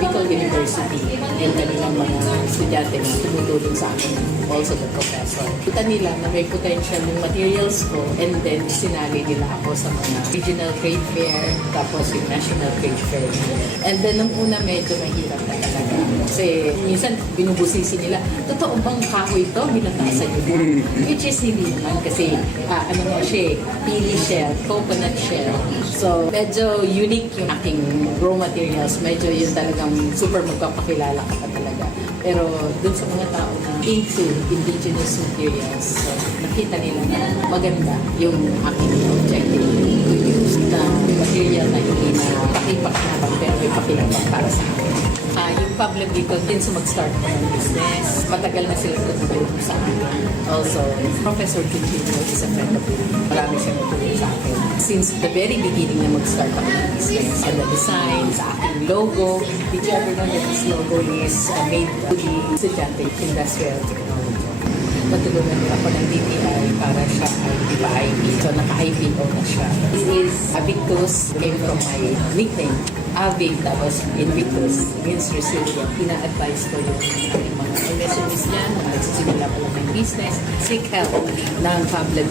Bicol University, yung kanilang mga estudyante na tumutulong sa akin, also the professor. Kita nila na may potential yung materials ko, and then sinali nila ako sa mga regional trade fair, tapos yung national trade fair. And then nung una medyo mahirap na talaga. Kasi minsan binubusisi nila, totoo bang kahoy ito? Binatasan nyo. Which is hindi naman kasi ano nga siya, pili shell, coconut shell. So medyo unique yung aking raw materials. Medyo yun talagang super magpapakilala ka pa talaga. Pero dun sa mga tao na into indigenous materials, so, nakita nila na maganda yung aking objective to use na material na hindi na pakipakinabang pero may pakinabang para sa akin. Yung Pablo dito din sa mag-start ko ng business. Matagal na sila tumutulong sa akin. Also, Professor Quintino is a friend of mine. Marami siyang tumutulong sa akin. Since the very beginning na mag-start ako ng business. And the design, sa aking logo. Did you ever know that this logo is made to the estudyante industrial technology? Natulungan niya ako ng DTI para siya ay ipa-IP. So, naka-IPO na siya. This is Avictus, came from my nickname. Avic, tapos Invictus, means resilient. Ina-advise ko yung mga MSMEs dyan, na nagsisimula pa lang ng business, seek help ng public.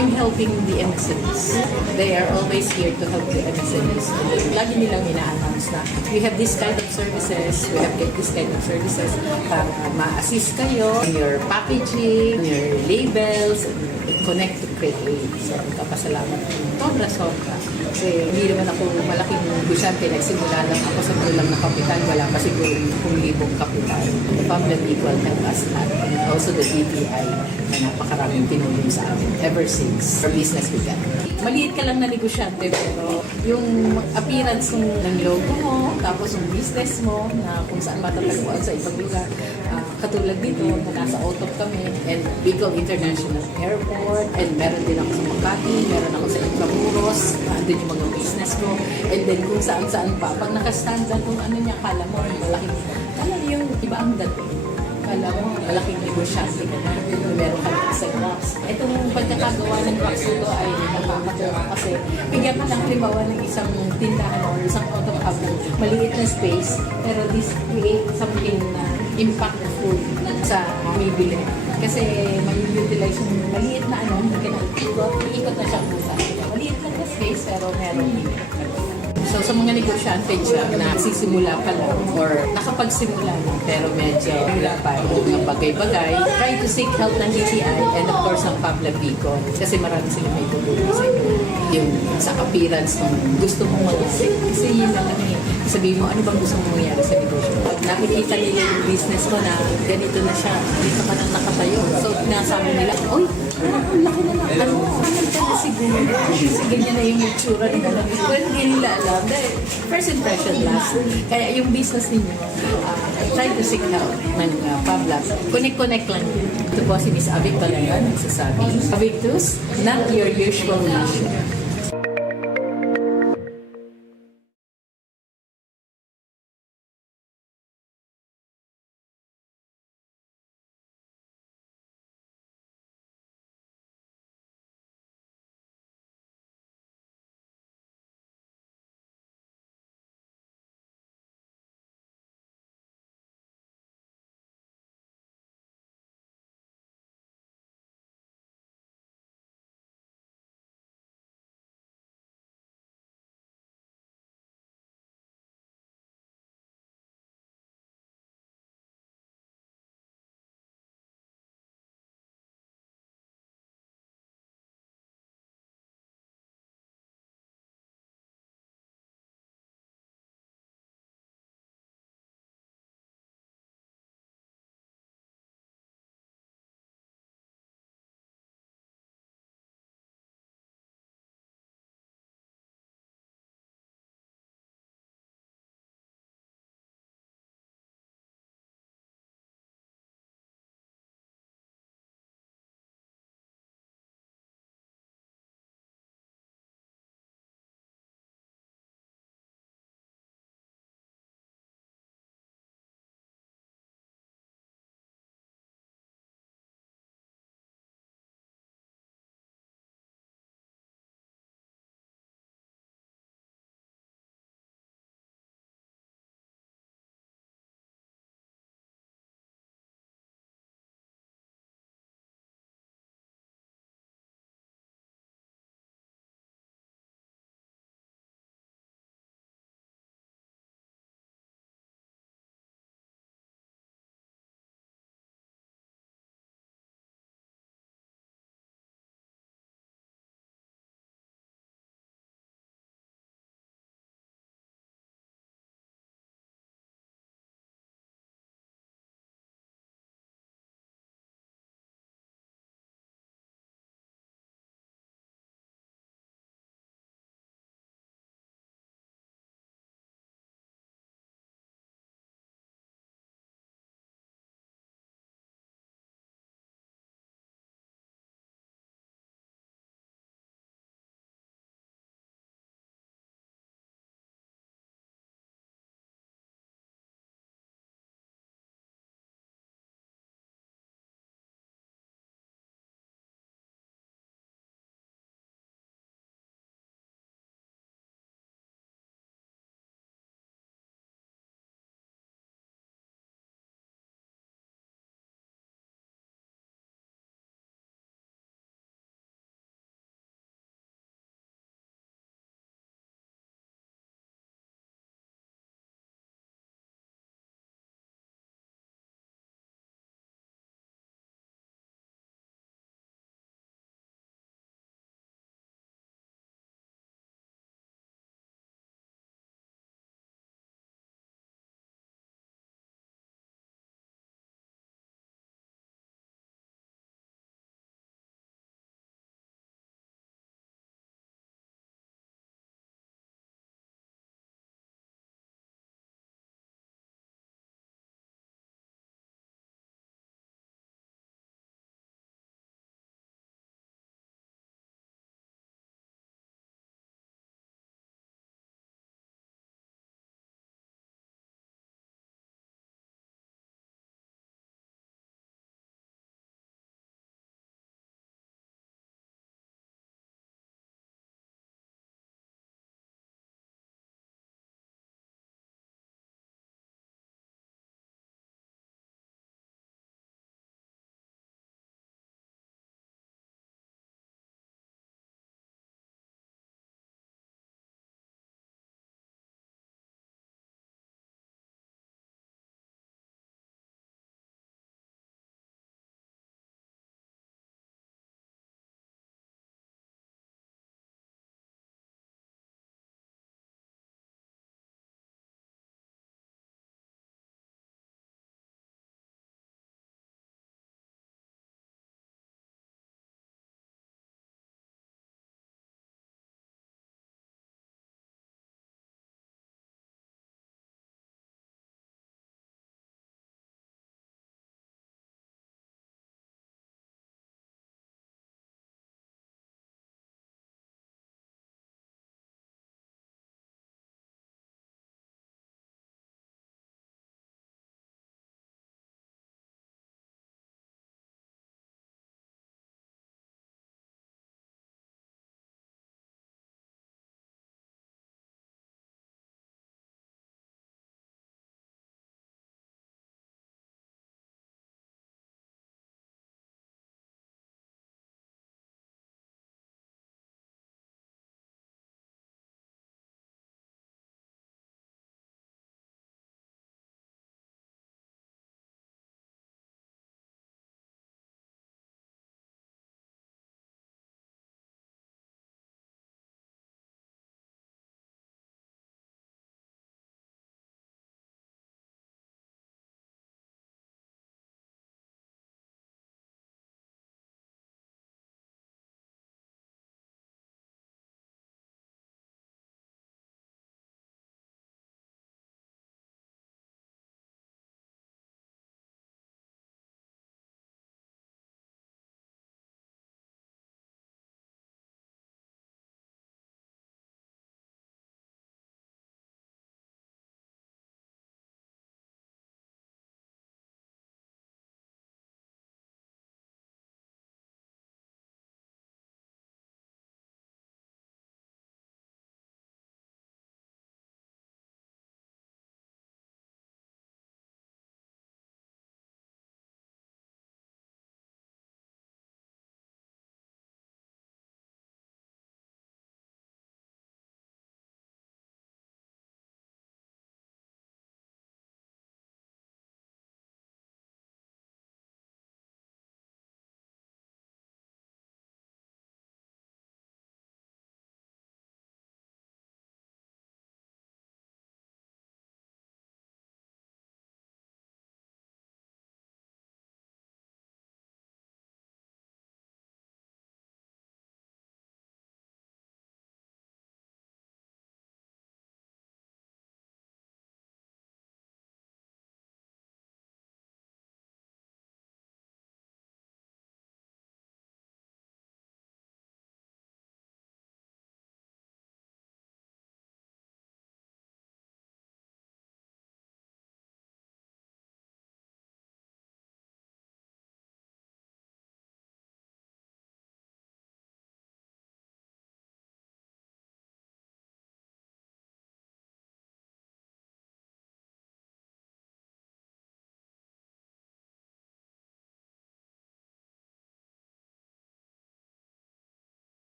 I'm helping the MSMEs. They are always here to help the MSMEs. Lagi nilang ina-announce na we have this kind of services, we have this kind of services para ma-assist kayo in your packaging, your labels, connect to create. So, kapasalamat ko. Sobra. Kasi hindi naman ako malaking negosyante. Nagsimula lang ako sa kulang na kapital. Wala pa siguro 10,000 kapital. The Public Equal help us at also the DTI na napakaraming tinulong sa amin ever since our business began. Maliit ka lang na negosyante pero yung appearance ng logo mo, tapos yung business mo na kung saan matatagpuan sa ibang lugar. Katulad dito, nasa Otop kami and Bicol International Airport and meron din ako sa Makati, meron ako sa Intramuros, andun yung mga business ko and then kung saan-saan pa. Pag nakastandan kung ano niya, kala mo malaking, kala yung iba ang dating. Kala mo malaking negosyante ka na, meron ka ng isang box. Itong pagkakagawa ng box nito ay nakakatuwa kasi bigyan ka ng halimbawa ng isang tindahan or isang Otop hub, maliit na space pero this create something na impactful sa bibili. Kasi may utilize yung maliit na hindi ka na-ikot na siya sa maliit lang na space pero meron So sa mga negosyante dyan na sisimula pa lang or nakapagsimula na pero medyo wala pa yung mga bagay-bagay, try to seek help ng DTI and of course ang Pablo Bicol kasi marami sila may tutulong sa inyo. Yung sa appearance ng gusto mong mag-isip. Kasi yun lang sabihin mo, ano bang gusto mong mangyari sa negosyo? Pag nakikita nila yung business ko na ganito na siya, dito ka nang nakatayo. So pinasabi nila, oy, ang laki na lang. Ano ka na siguro? Kasi ganyan na yung itsura nila. Well, hindi nila alam. Dahil first impression last. Kaya yung business ninyo, try to seek help ng Pablo. Connect lang. Ito po si Miss Avic Valera, nagsasabi. Avictus, not your usual mission.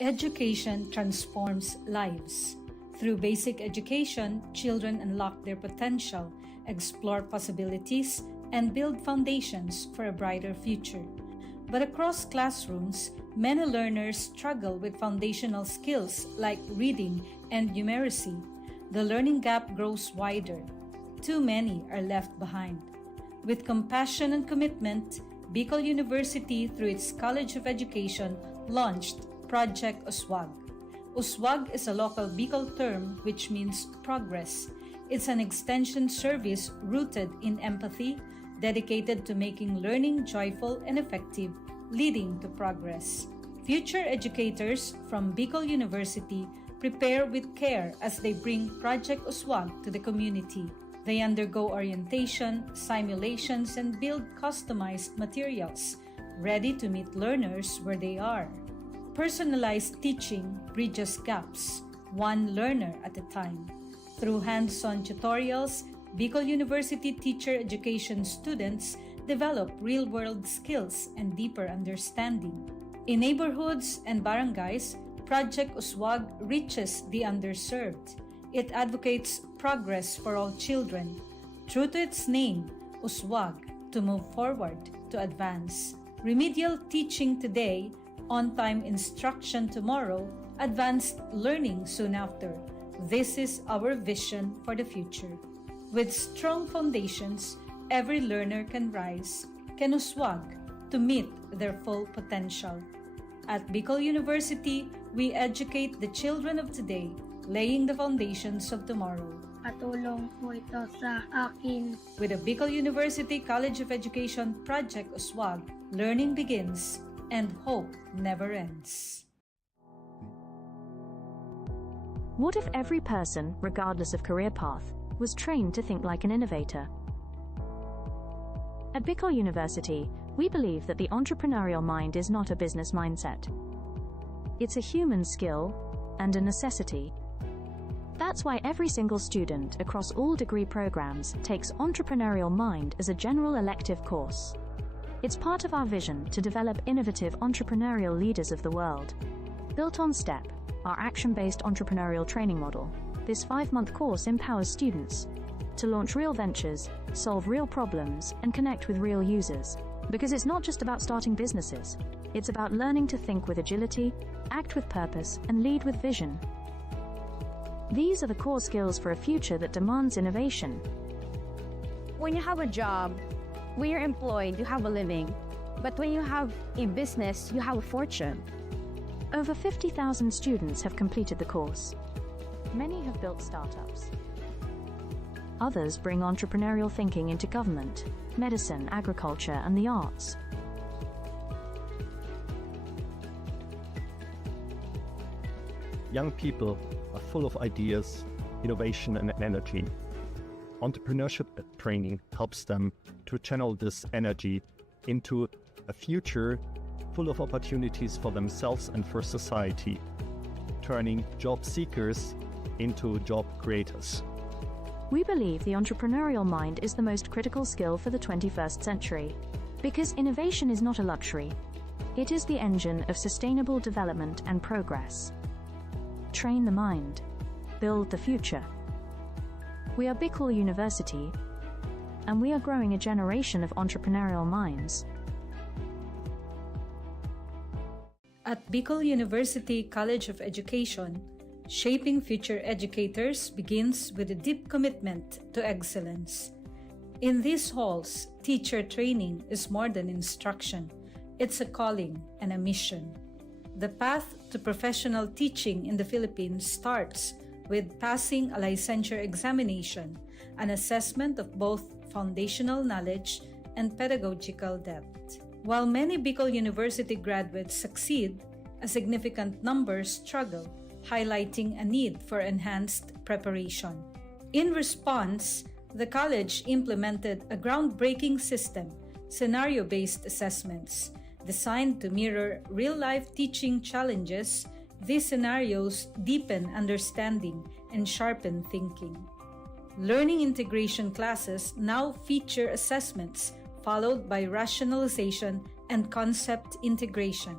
Education transforms lives. Through basic education, children unlock their potential, explore possibilities, and build foundations for a brighter future. But across classrooms, many learners struggle with foundational skills like reading and numeracy. The learning gap grows wider. Too many are left behind. With compassion and commitment, Bicol University, through its College of Education, launched Project Uswag. Uswag is a local Bicol term which means progress. It's an extension service rooted in empathy, dedicated to making learning joyful and effective, leading to progress. Future educators from Bicol University prepare with care as they bring Project Uswag to the community. They undergo orientation, simulations, and build customized materials, ready to meet learners where they are. Personalized teaching bridges gaps, one learner at a time. Through hands-on tutorials, Bicol University teacher education students develop real-world skills and deeper understanding. In neighborhoods and barangays, Project Uswag reaches the underserved. It advocates progress for all children. True to its name, Uswag, to move forward, to advance. Remedial teaching today, on-time instruction tomorrow, advanced learning soon after. This is our vision for the future. With strong foundations, every learner can rise, can uswag, to meet their full potential. At Bicol University, we educate the children of today, laying the foundations of tomorrow. Patulong po ito sa akin. With the Bicol University College of Education Project Uswag, learning begins and hope never ends. What if every person, regardless of career path, was trained to think like an innovator? At Bicol University, we believe that the entrepreneurial mind is not a business mindset. It's a human skill and a necessity. That's why every single student across all degree programs takes Entrepreneurial Mind as a general elective course. It's part of our vision to develop innovative entrepreneurial leaders of the world. Built on STEP, our action-based entrepreneurial training model, this 5-month course empowers students to launch real ventures, solve real problems, and connect with real users. Because it's not just about starting businesses, it's about learning to think with agility, act with purpose, and lead with vision. These are the core skills for a future that demands innovation. When you have a job, when you're employed, you have a living. But when you have a business, you have a fortune. Over 50,000 students have completed the course. Many have built startups. Others bring entrepreneurial thinking into government, medicine, agriculture, and the arts. Young people are full of ideas, innovation, and energy. Entrepreneurship training helps them to channel this energy into a future full of opportunities for themselves and for society, turning job seekers into job creators. We believe the entrepreneurial mind is the most critical skill for the 21st century, because innovation is not a luxury. It is the engine of sustainable development and progress. Train the mind. Build the future. We are Bicol University, and we are growing a generation of entrepreneurial minds. At Bicol University College of Education, shaping future educators begins with a deep commitment to excellence. In these halls, teacher training is more than instruction. It's a calling and a mission. The path to professional teaching in the Philippines starts with passing a licensure examination, an assessment of both foundational knowledge and pedagogical depth. While many Bicol University graduates succeed, a significant number struggle, highlighting a need for enhanced preparation. In response, the college implemented a groundbreaking system, scenario-based assessments. Designed to mirror real-life teaching challenges, these scenarios deepen understanding and sharpen thinking. Learning integration classes now feature assessments followed by rationalization and concept integration.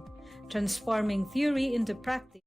transforming theory into practice.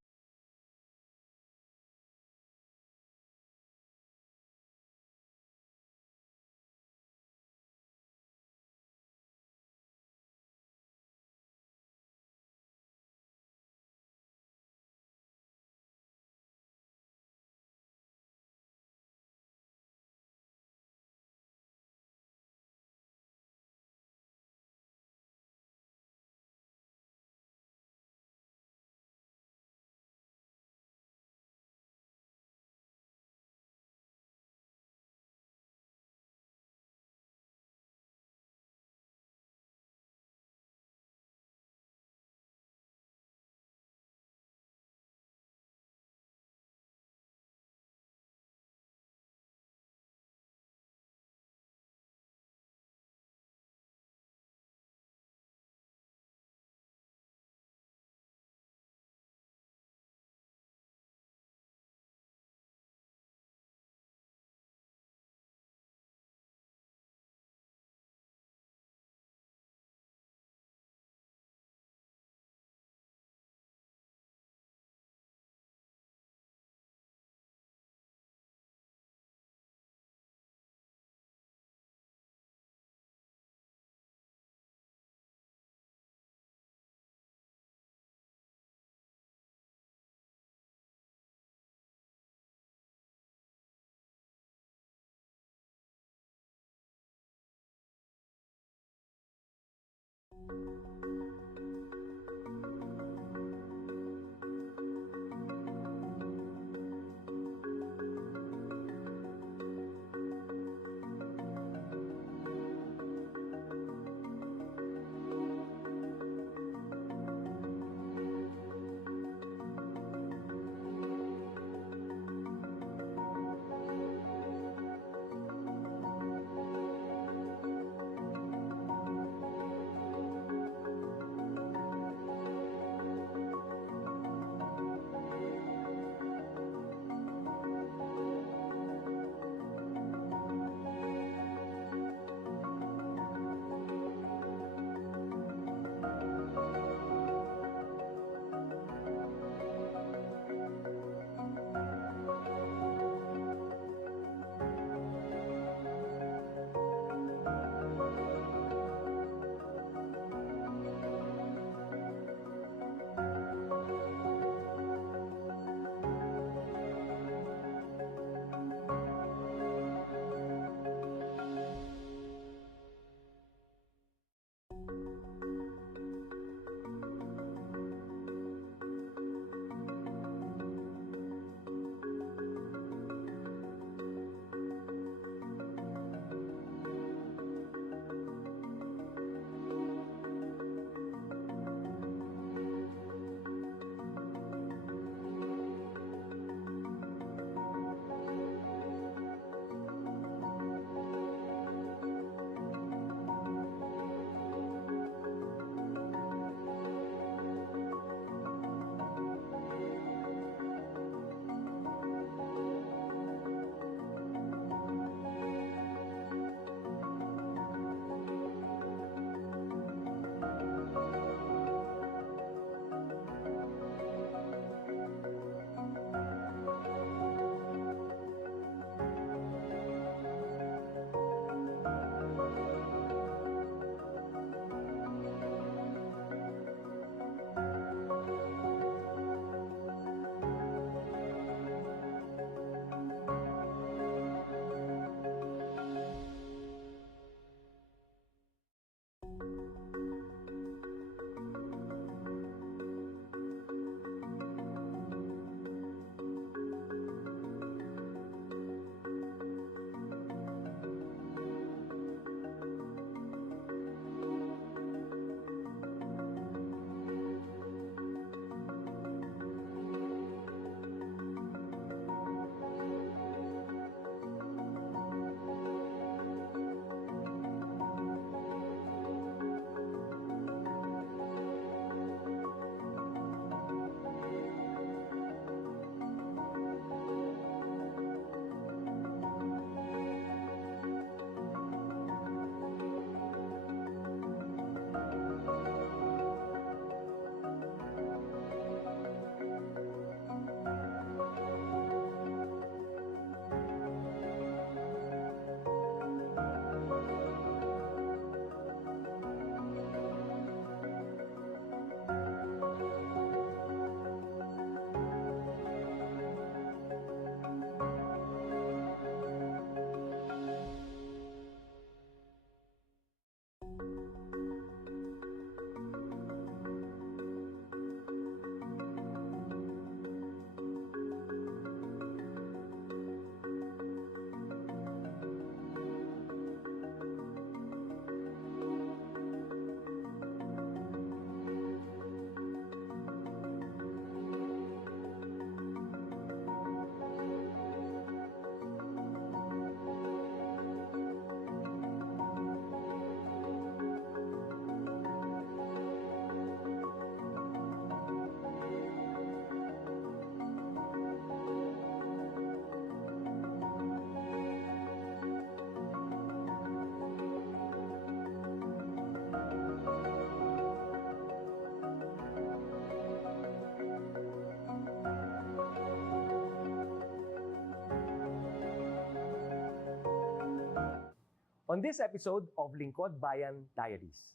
On this episode of Lingkod Bayan Diaries,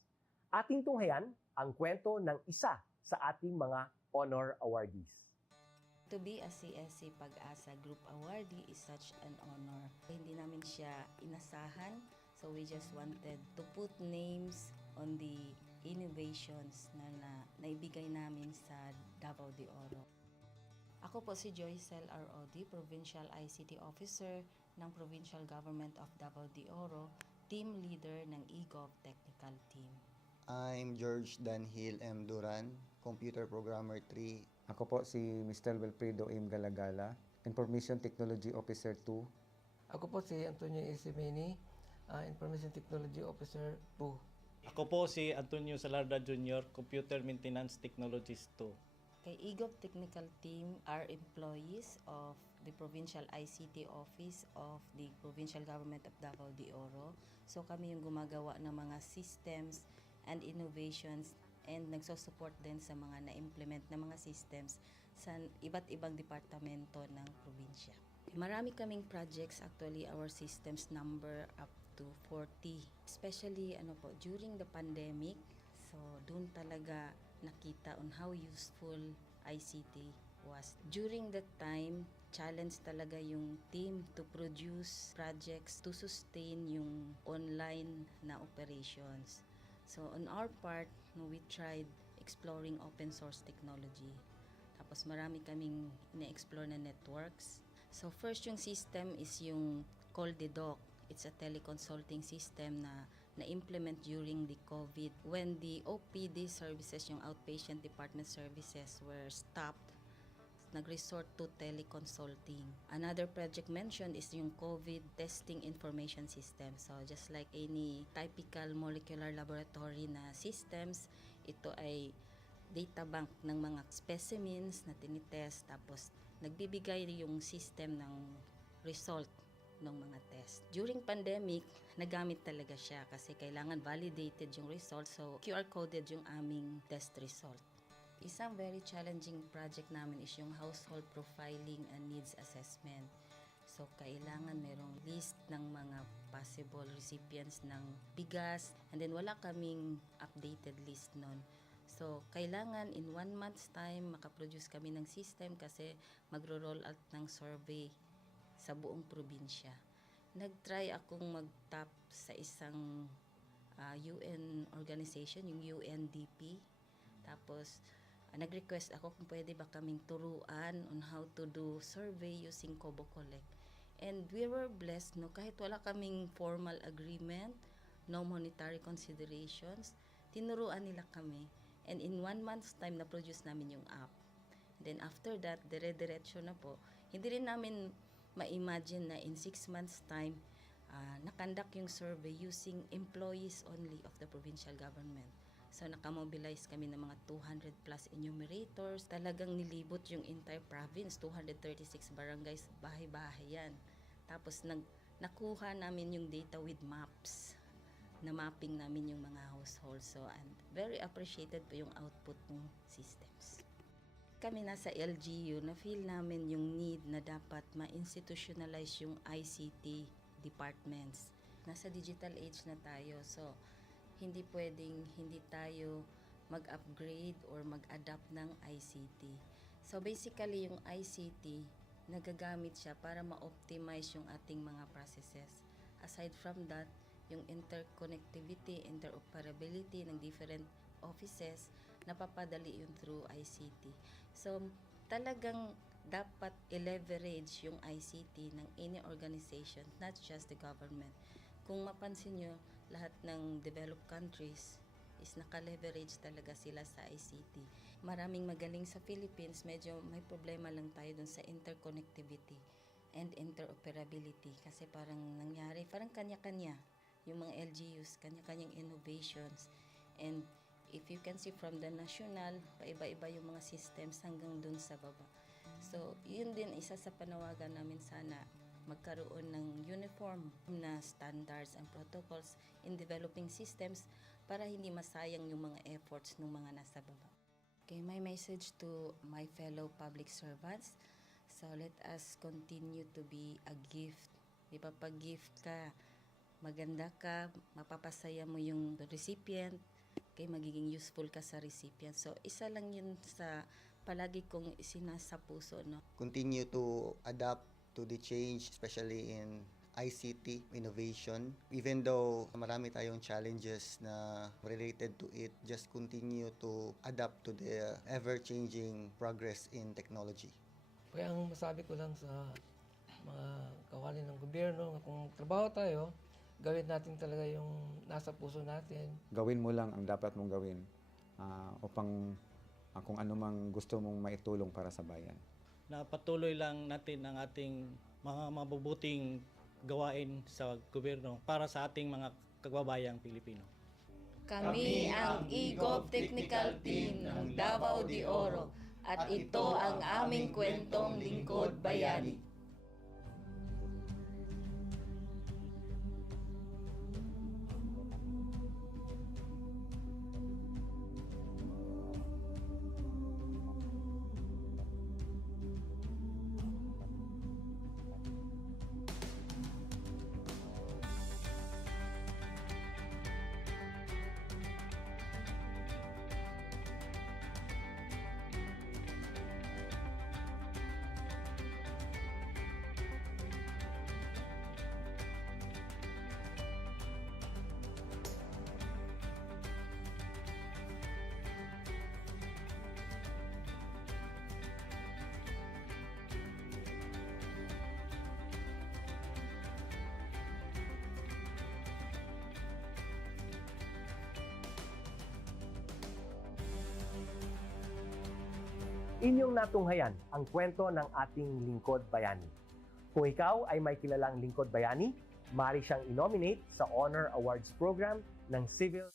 ating tunghayan ang kwento ng isa sa ating mga honor awardees. To be a CSC Pag-asa Group Awardee is such an honor. Hindi namin siya inasahan, so we just wanted to put names on the innovations na naibigay namin sa Davao de Oro. Ako po si Joycel R. Odi, Provincial ICT Officer ng Provincial Government of Davao de Oro, Team Leader ng eGov Technical Team. I'm George Danhil M. Duran, Computer Programmer 3. Ako po si Mr. Wilfredo M. Galagala, Information Technology Officer 2. Ako po si Antonio Isimini, Information Technology Officer 2. Ako po si Antonio Salarda Jr., Computer Maintenance Technologist 2. Kay eGov Technical Team are employees of the Provincial ICT Office of the Provincial Government of Davao de Oro. So kami yung gumagawa ng mga systems and innovations and nagsusupport din sa mga na-implement na mga systems sa iba't ibang departamento ng probinsya. Marami kaming projects, actually our systems number up to 40. Especially during the pandemic, so doon talaga nakita on how useful ICT was. During that time, challenge talaga yung team to produce projects to sustain yung online na operations. So on our part, we tried exploring open source technology. Tapos marami kaming ina-explore na networks. So first yung system is yung CallDedoc. It's a teleconsulting system na na-implement during the COVID. When the OPD services, yung outpatient department services, were stopped, nag-resort to teleconsulting. Another project mentioned is yung COVID testing information system. So just like any typical molecular laboratory na systems, ito ay data bank ng mga specimens na tinitest, tapos nagbibigay yung system ng result ng mga test. During pandemic, nagamit talaga siya kasi kailangan validated yung result, so QR coded yung aming test result. Isang very challenging project namin is yung household profiling and needs assessment. So kailangan merong list ng mga possible recipients ng bigas, and then wala kaming updated list nun. So kailangan in 1 month's time makaproduce kami ng system kasi magro-roll out ng survey sa buong probinsya. Nag-try akong mag-tap sa isang UN organization, yung UNDP. Tapos, nag-request ako kung pwede ba kaming turuan on how to do survey using Kobo Collect. And we were blessed, kahit wala kaming formal agreement, no monetary considerations, tinuruan nila kami. And in 1 month's time, na-produce namin yung app. Then after that, dire-diretso na po. Hindi rin namin ma-imagine na in 6 months' time, nakandak yung survey using employees only of the provincial government. So nakamobilize kami ng mga 200 plus enumerators. Talagang nilibot yung entire province, 236 barangays, bahay-bahay yan. Tapos nakuha namin yung data with maps. Na mapping namin yung mga households. So and very appreciated po yung output ng systems. Kami nasa LGU, na-feel namin yung need na dapat ma-institutionalize yung ICT departments. Nasa digital age na tayo, so hindi pwedeng hindi tayo mag-upgrade or mag-adapt ng ICT. So basically, yung ICT, nagagamit siya para ma-optimize yung ating mga processes. Aside from that, yung interconnectivity, interoperability ng different offices, napapadali yun through ICT. So, talagang dapat i-leverage yung ICT ng any organization, not just the government. Kung mapansin nyo, lahat ng developed countries is naka-leverage talaga sila sa ICT. Maraming magaling sa Philippines, medyo may problema lang tayo dun sa interconnectivity and interoperability. Kasi parang nangyari, parang kanya-kanya yung mga LGUs, kanya-kanyang innovations. And if you can see from the national, paiba-iba yung mga systems hanggang dun sa baba. So, yun din isa sa panawagan namin, sana magkaroon ng uniform na standards and protocols in developing systems para hindi masayang yung mga efforts ng mga nasa baba. Okay, my message to my fellow public servants, so let us continue to be a gift. Di ba, pag gift ka, maganda ka, mapapasaya mo yung recipient, kay magiging useful ka sa recipient. So, isa lang yun sa palagi kong isinasa puso, no? Continue to adapt to the change, especially in ICT innovation. Even though marami tayong challenges na related to it, just continue to adapt to the ever-changing progress in technology. Kaya ang masabi ko lang sa mga kawani ng gobyerno, kung trabaho tayo, gawin natin talaga yung nasa puso natin. Gawin mo lang ang dapat mong gawin upang kung ano mang gusto mong maitulong para sa bayan. Na patuloy lang natin ang ating mga mabubuting gawain sa gobyerno para sa ating mga kababayang Pilipino. Kami ang EGOV Technical Team ng Davao de Oro at ito ang aming kwentong Lingkod Bayani. Inyong natunghayan ang kwento ng ating Lingkod Bayani. Kung ikaw ay may kilalang Lingkod Bayani, maaari siyang i-nominate sa Honor Awards Program ng Civil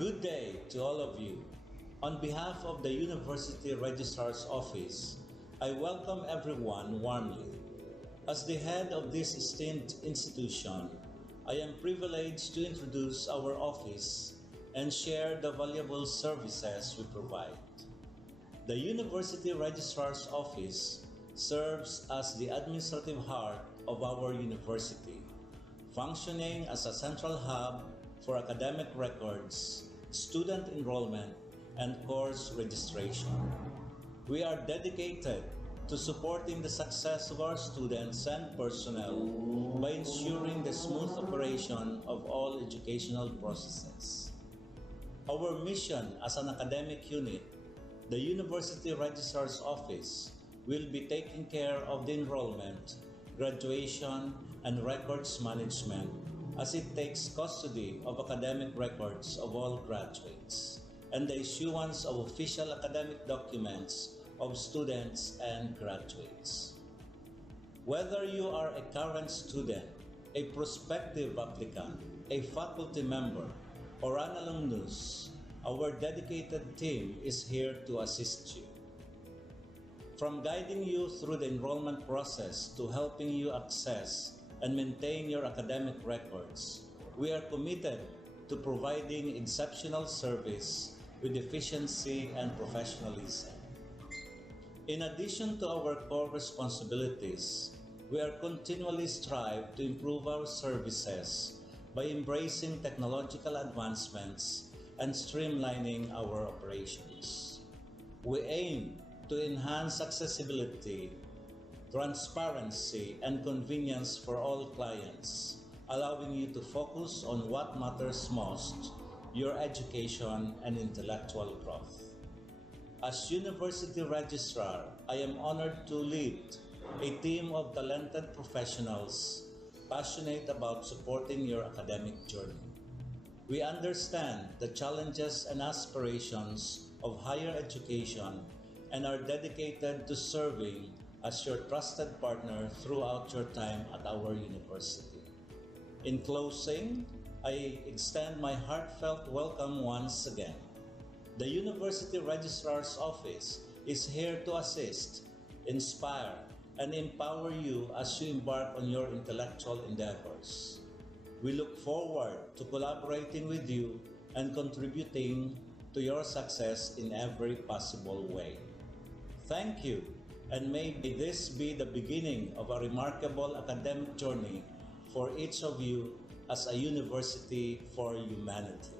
Good day to all of you. On behalf of the University Registrar's Office, I welcome everyone warmly. As the head of this esteemed institution, I am privileged to introduce our office and share the valuable services we provide. The University Registrar's Office serves as the administrative heart of our university, functioning as a central hub for academic records, student enrollment, and course registration. We are dedicated to supporting the success of our students and personnel by ensuring the smooth operation of all educational processes. Our mission as an academic unit, the University Registrar's Office, will be taking care of the enrollment, graduation, and records management as it takes custody of academic records of all graduates and the issuance of official academic documents of students and graduates. Whether you are a current student, a prospective applicant, a faculty member, or an alumnus, our dedicated team is here to assist you. From guiding you through the enrollment process to helping you access and maintain your academic records, we are committed to providing exceptional service with efficiency and professionalism. In addition to our core responsibilities, we are continually strive to improve our services by embracing technological advancements and streamlining our operations. We aim to enhance accessibility, transparency, and convenience for all clients, allowing you to focus on what matters most, your education and intellectual growth. As University Registrar, I am honored to lead a team of talented professionals passionate about supporting your academic journey. We understand the challenges and aspirations of higher education and are dedicated to serving as your trusted partner throughout your time at our university. In closing, I extend my heartfelt welcome once again. The University Registrar's Office is here to assist, inspire, and empower you as you embark on your intellectual endeavors. We look forward to collaborating with you and contributing to your success in every possible way. Thank you, and may this be the beginning of a remarkable academic journey for each of you as a university for humanity.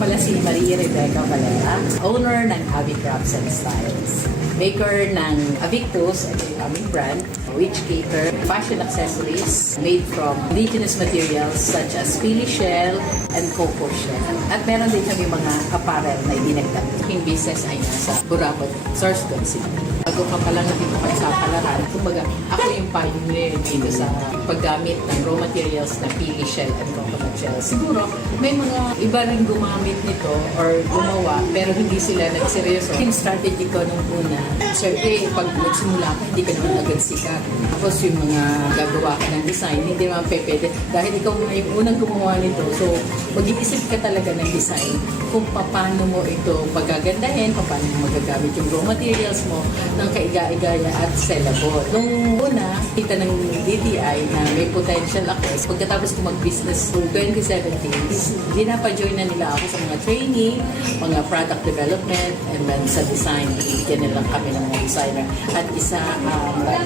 pala si Maria Rebecca Valera, owner ng Avi Crafts and Styles. Maker ng Avictus, ito yung aming brand, which cater fashion accessories made from indigenous materials such as pili shell and cocoa shell. At meron din kami mga apparel na idinagdag. Yung business ay nasa Burabot, Sorsogon City. Bago ka pa lang natin pagsapalaran, kumbaga ako yung pioneer dito sa paggamit ng raw materials na pili shell and coconut shell. Siguro may mga iba rin gumamit nito or gumawa pero hindi sila nagseryoso. Yung strategy ko nung una, syempre pag nagsimula ka, hindi ka naman agad sikat. Tapos yung mga gagawa ka ng design, hindi naman pwede. Dahil ikaw yung unang gumawa nito, so mag-iisip ka talaga ng design kung paano mo ito pagagandahin, paano mo magagamit yung raw materials mo ng kaiga-igaya at sellable. Nung una, kita ng DTI na may potential ako. Pagkatapos ko mag-business noong 2017, dinapa-join na nila ako sa mga training, mga product development, and then sa design, bigyan nila kami ng mga designer. At isa,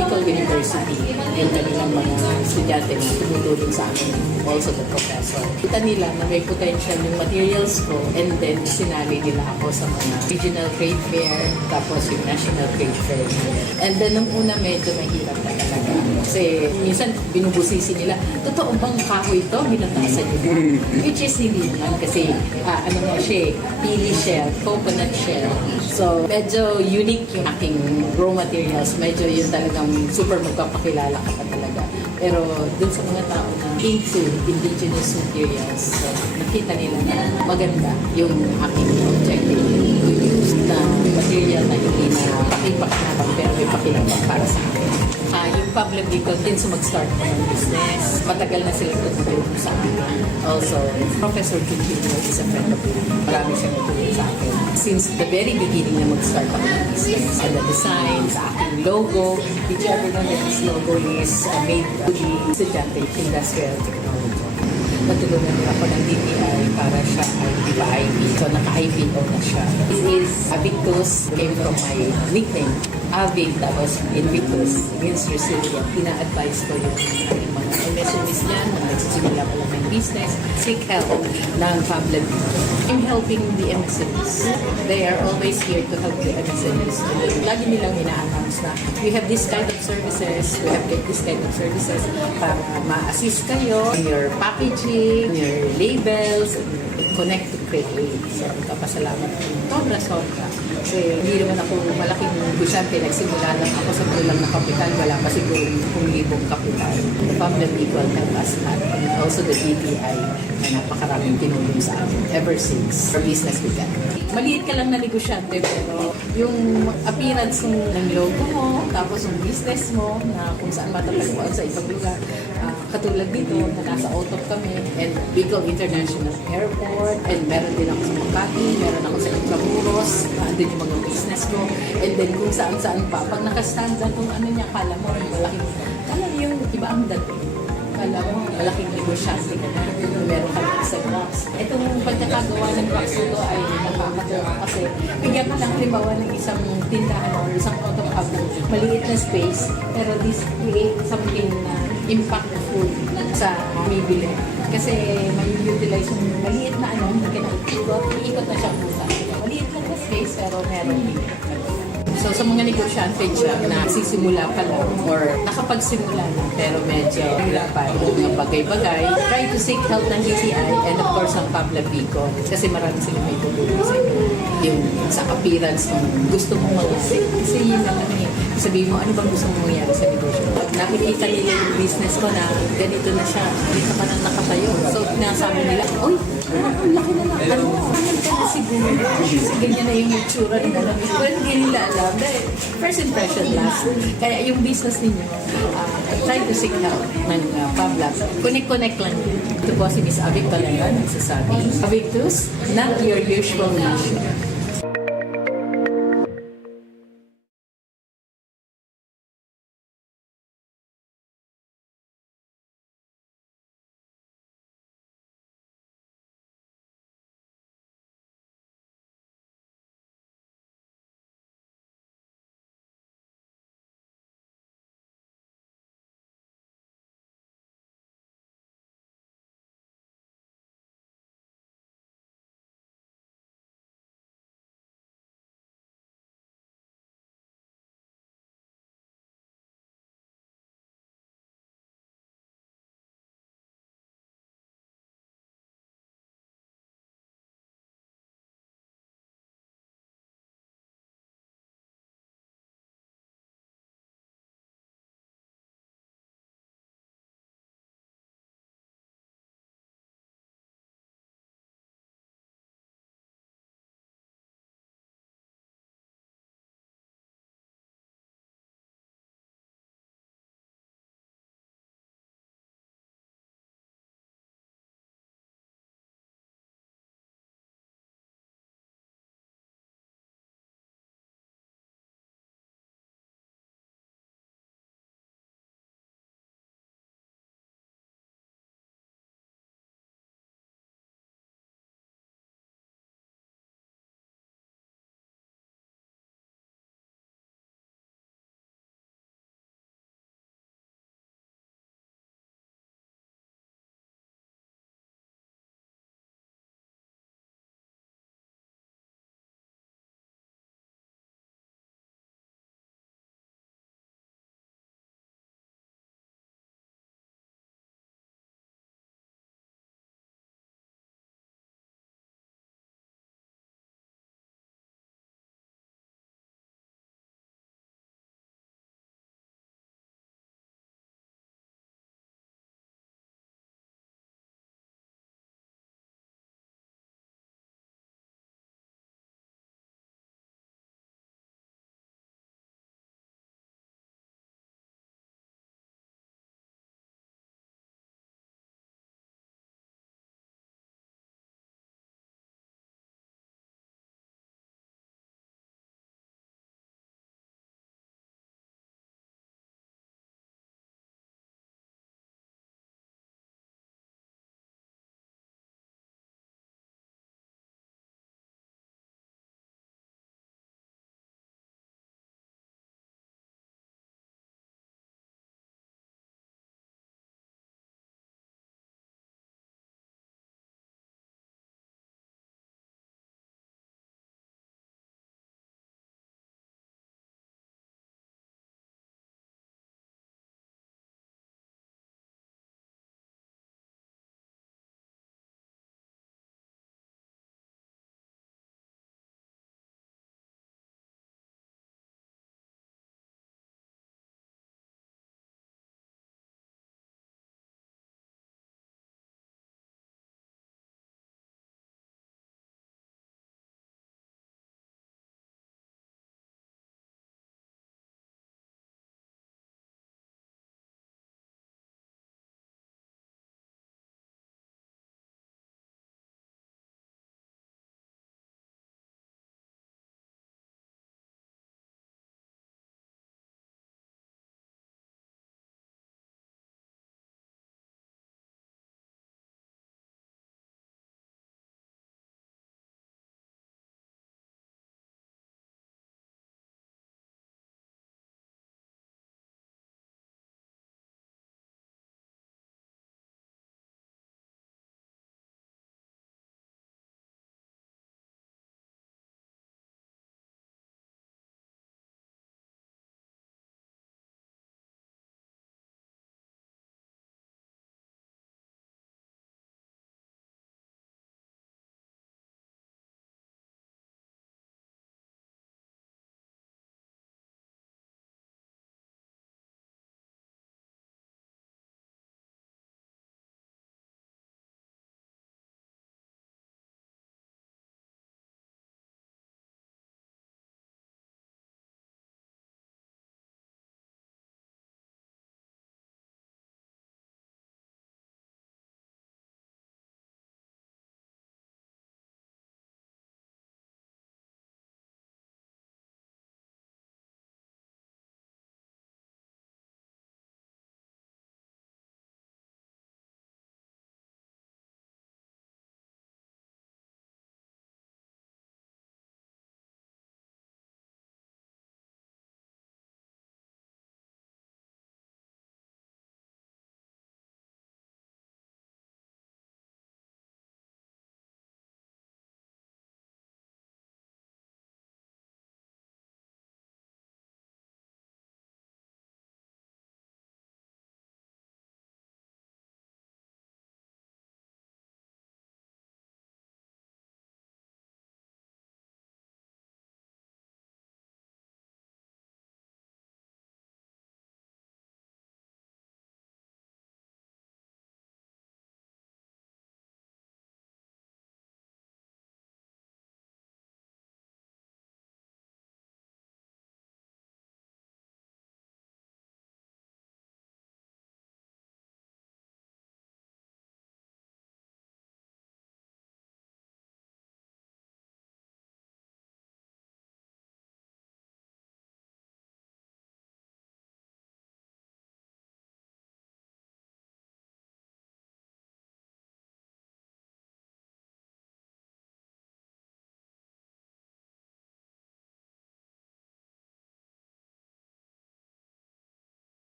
Bicol University, yung kanilang mga estudyante na tumutulong sa akin, also the professor. Kita nila na may potential yung materials ko, and then sinali nila ako sa mga regional trade fair, tapos yung national trade fair. And then nung una medyo mahirap na talaga. Kasi minsan binubusisi nila, totoo bang kahoy ito? Binatasan nila. Which is hindi naman kasi ano nga siya, pili shell, coconut shell. So medyo unique yung aking raw materials. Medyo yun talagang super magpapakilala ka pa talaga. Pero dun sa mga tao na into indigenous materials, so, nakita nila na maganda yung aking objective to use na material na hindi na pakipakinabang pero may pakinabang para sa akin. Yung Pablo Bicol din sa mag-start ko ng business. Matagal na sila tutulong sa akin. Also, Professor Quintino is a friend of mine. Marami siyang tutulong sa akin. Since the very beginning na mag-start ako ng business. And the design, sa aking logo. Did you ever know that this logo is made to the estudyante industrial technology? Natulungan nila ako ng DTI para siya ay ipa-IP. So, naka-IPO na siya. This is Avictus, came from my nickname. Avic, tapos Invictus, means resilient. Ina-advise ko yung mga MSMEs dyan, na nagsisimula pa lang ng business, seek help ng Pablo. I'm helping the MSMEs. They are always here to help the MSMEs. Lagi nilang ina-announce na we have this kind of services, we have this kind of services para ma-assist kayo in your packaging, your labels, connect to create. So, kapasalamat ko. Sobra. Kasi hindi naman ako malaking negosyante. Nagsimula lang ako sa kulang na kapital. Wala pa siguro 10,000 kapital. The Pamela Equal help us lahat. And also the DTI na napakaraming tinulong sa amin ever since our business began. Maliit ka lang na negosyante pero yung appearance ng logo mo, tapos yung business mo na kung saan matatagpuan sa ibang lugar. Katulad dito na nasa Otop kami and Bicol International Airport and meron din ako sa Makati, meron ako sa Intramuros, andun yung mga business ko and then kung saan-saan pa. Pag nakastand na kung ano niya, kala mo yung iba ang dating. Kala mo, malaking negosyante ka na, meron ka ng isang box. Itong pagkakagawa ng box nito ay nakakatawa kasi bigyan ka lang halimbawa ng isang tindahan o isang auto hub ng maliit na space pero this create something na impactful sa bibili. Kasi may utilize yung maliit na iikot na siya pusa. Maliit lang na space pero meron din. So sa mga negosyante dyan na sisimula pa lang or nakapagsimula na pero medyo hirapan yung mga bagay-bagay, try to seek help ng DTI and of course ang Pablo Bicol kasi marami sila may tutulong sa inyo. Yung sa appearance ng gusto mong mag-isip. Kasi yun naman sabihin mo, ano bang gusto mong mangyari sa negosyo? Nakikita nila yung business ko na ganito na siya, dito ka nang nakatayo. So nasabi nila, uy, ang laki na lang. Ano ka na siguro? Kasi ganyan na yung itsura ng alam. Pero hindi nila alam. Dahil first impression last. Kaya yung business ninyo, try to seek help ng Pablo. Connect lang. Ito po si Miss Avic Valera, nagsasabi. Avictus, not your usual nation.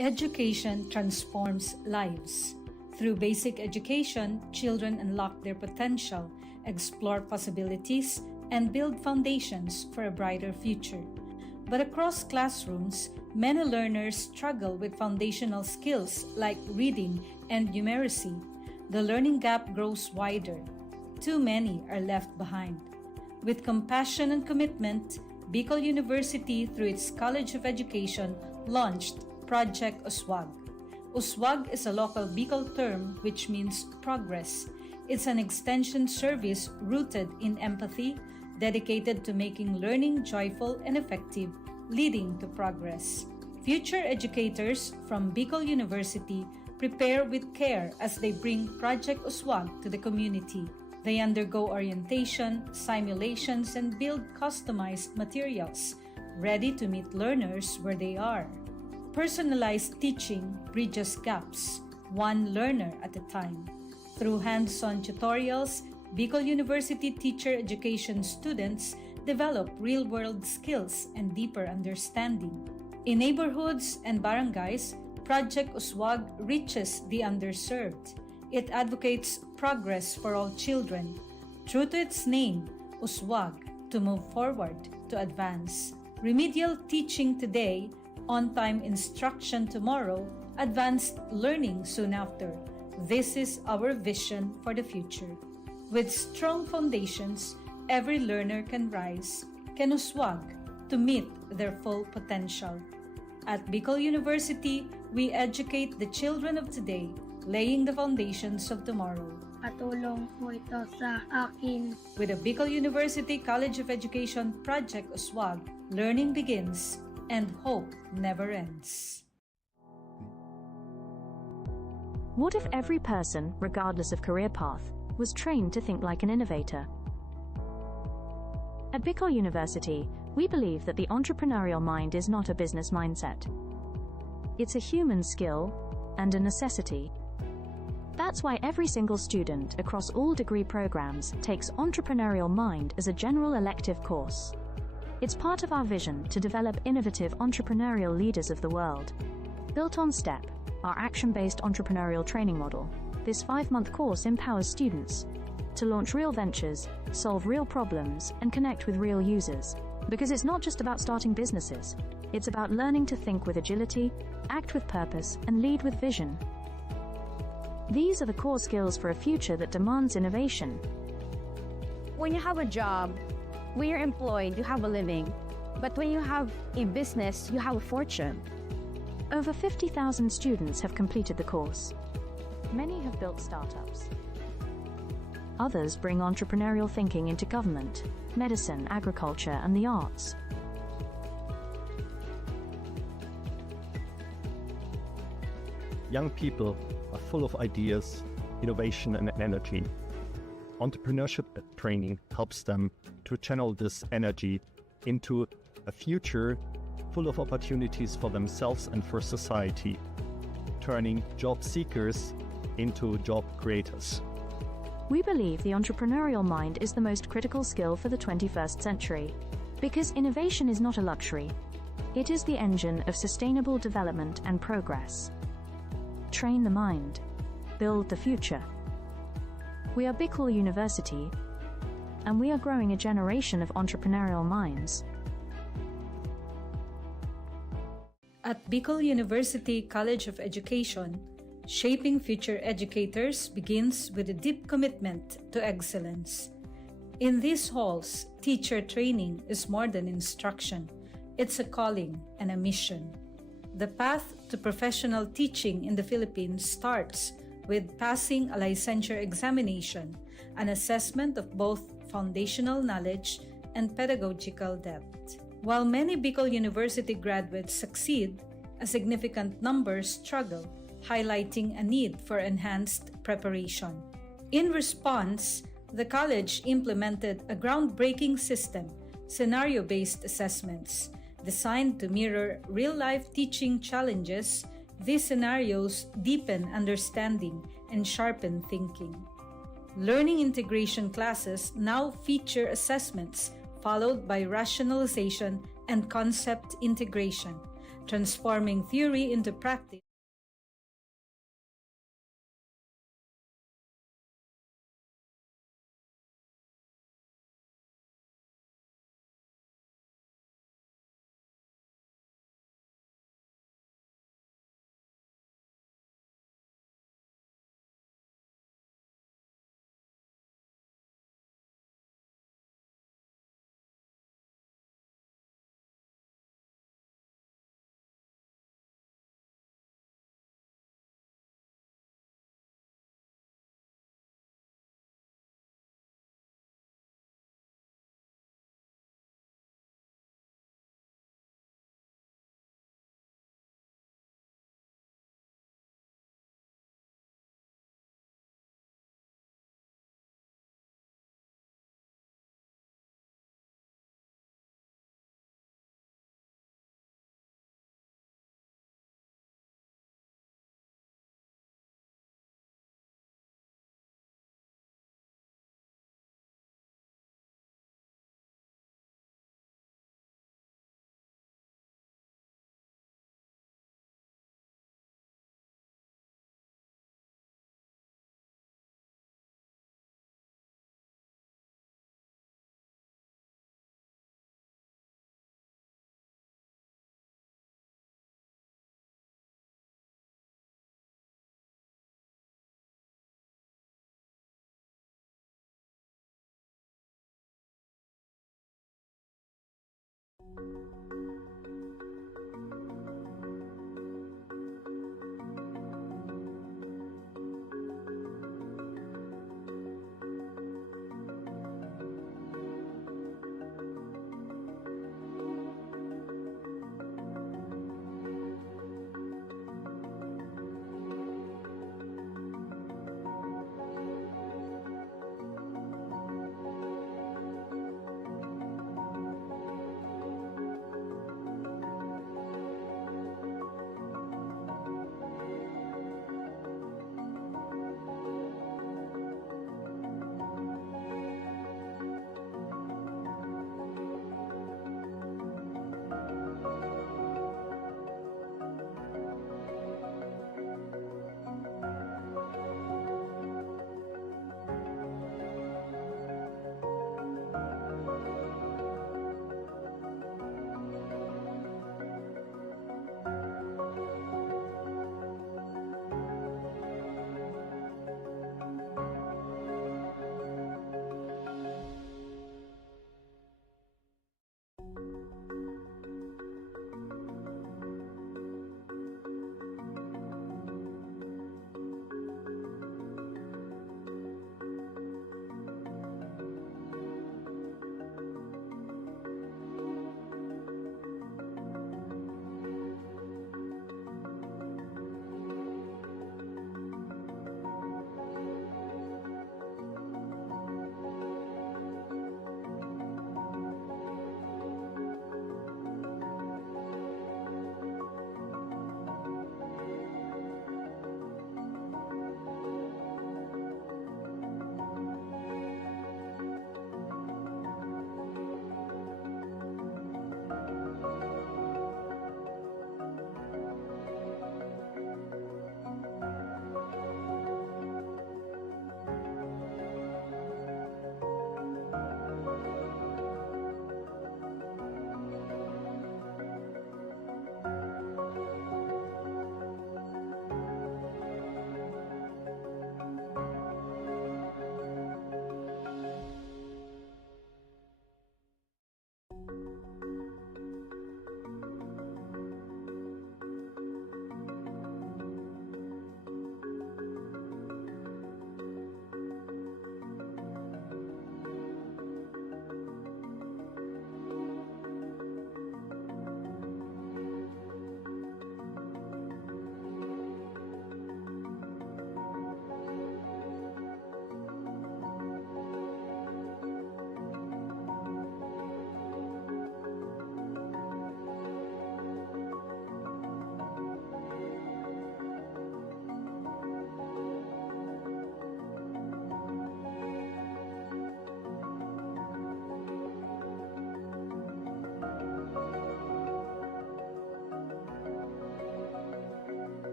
Education transforms lives. Through basic education, children unlock their potential, explore possibilities, and build foundations for a brighter future. But across classrooms, many learners struggle with foundational skills like reading and numeracy. The learning gap grows wider. Too many are left behind. With compassion and commitment, Bicol University, through its College of Education, launched Project Uswag. Uswag is a local Bicol term which means progress. It's an extension service rooted in empathy, dedicated to making learning joyful and effective, leading to progress. Future educators from Bicol University prepare with care as they bring Project Uswag to the community. They undergo orientation, simulations, and build customized materials, ready to meet learners where they are. Personalized teaching bridges gaps, one learner at a time. Through hands-on tutorials, Bicol University teacher education students develop real-world skills and deeper understanding. In neighborhoods and barangays, Project Uswag reaches the underserved. It advocates progress for all children. True to its name, Uswag, to move forward, to advance. Remedial teaching today, on-time instruction tomorrow, advanced learning soon after. This is our vision for the future. With strong foundations, every learner can rise, can uswag to meet their full potential. At Bicol University, we educate the children of today, laying the foundations of tomorrow. Patulong po ito sa akin. With the Bicol University College of Education Project Uswag, learning begins and hope never ends. What if every person, regardless of career path, was trained to think like an innovator? At Bicol University, we believe that the entrepreneurial mind is not a business mindset. It's a human skill and a necessity. That's why every single student across all degree programs takes Entrepreneurial Mind as a general elective course. It's part of our vision to develop innovative entrepreneurial leaders of the world. Built on STEP, our action-based entrepreneurial training model, this 5-month course empowers students to launch real ventures, solve real problems, and connect with real users. Because it's not just about starting businesses, it's about learning to think with agility, act with purpose, and lead with vision. These are the core skills for a future that demands innovation. When you have a job, when you're employed, you have a living. But when you have a business, you have a fortune. Over 50,000 students have completed the course. Many have built startups. Others bring entrepreneurial thinking into government, medicine, agriculture, and the arts. Young people are full of ideas, innovation, and energy. Entrepreneurship training helps them to channel this energy into a future full of opportunities for themselves and for society, turning job seekers into job creators. We believe the entrepreneurial mind is the most critical skill for the 21st century, because innovation is not a luxury. It is the engine of sustainable development and progress. Train the mind. Build the future. We are Bicol University, and we are growing a generation of entrepreneurial minds. At Bicol University College of Education, shaping future educators begins with a deep commitment to excellence. In these halls, teacher training is more than instruction. It's a calling and a mission. The path to professional teaching in the Philippines starts with passing a licensure examination, an assessment of both foundational knowledge and pedagogical depth. While many Bicol University graduates succeed, a significant number struggle, highlighting a need for enhanced preparation. In response, the college implemented a groundbreaking system, scenario-based assessments. Designed to mirror real-life teaching challenges, these scenarios deepen understanding and sharpen thinking. Learning integration classes now feature assessments followed by rationalization and concept integration. transforming theory into practice.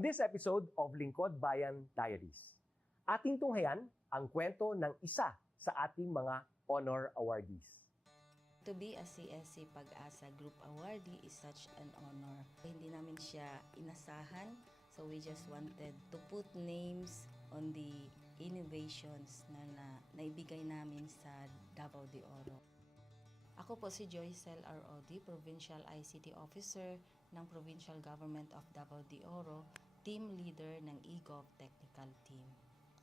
On this episode of Lingkod Bayan Diaries, ating tunghayan ang kwento ng isa sa ating mga honor awardees. To be a CSC Pag-asa Group Awardee is such an honor. Hindi namin siya inasahan, so we just wanted to put names on the innovations na naibigay namin sa Davao de Oro. Ako po si Joycel R. Odi, Provincial ICT Officer ng Provincial Government of Davao de Oro, Team Leader ng eGov Technical Team.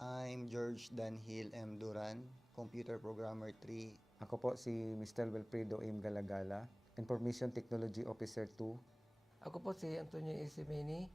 I'm George Danhil M. Duran, Computer Programmer 3. Ako po si Mr. Wilfredo M. Galagala, Information Technology Officer 2. Ako po si Antonio Isimini,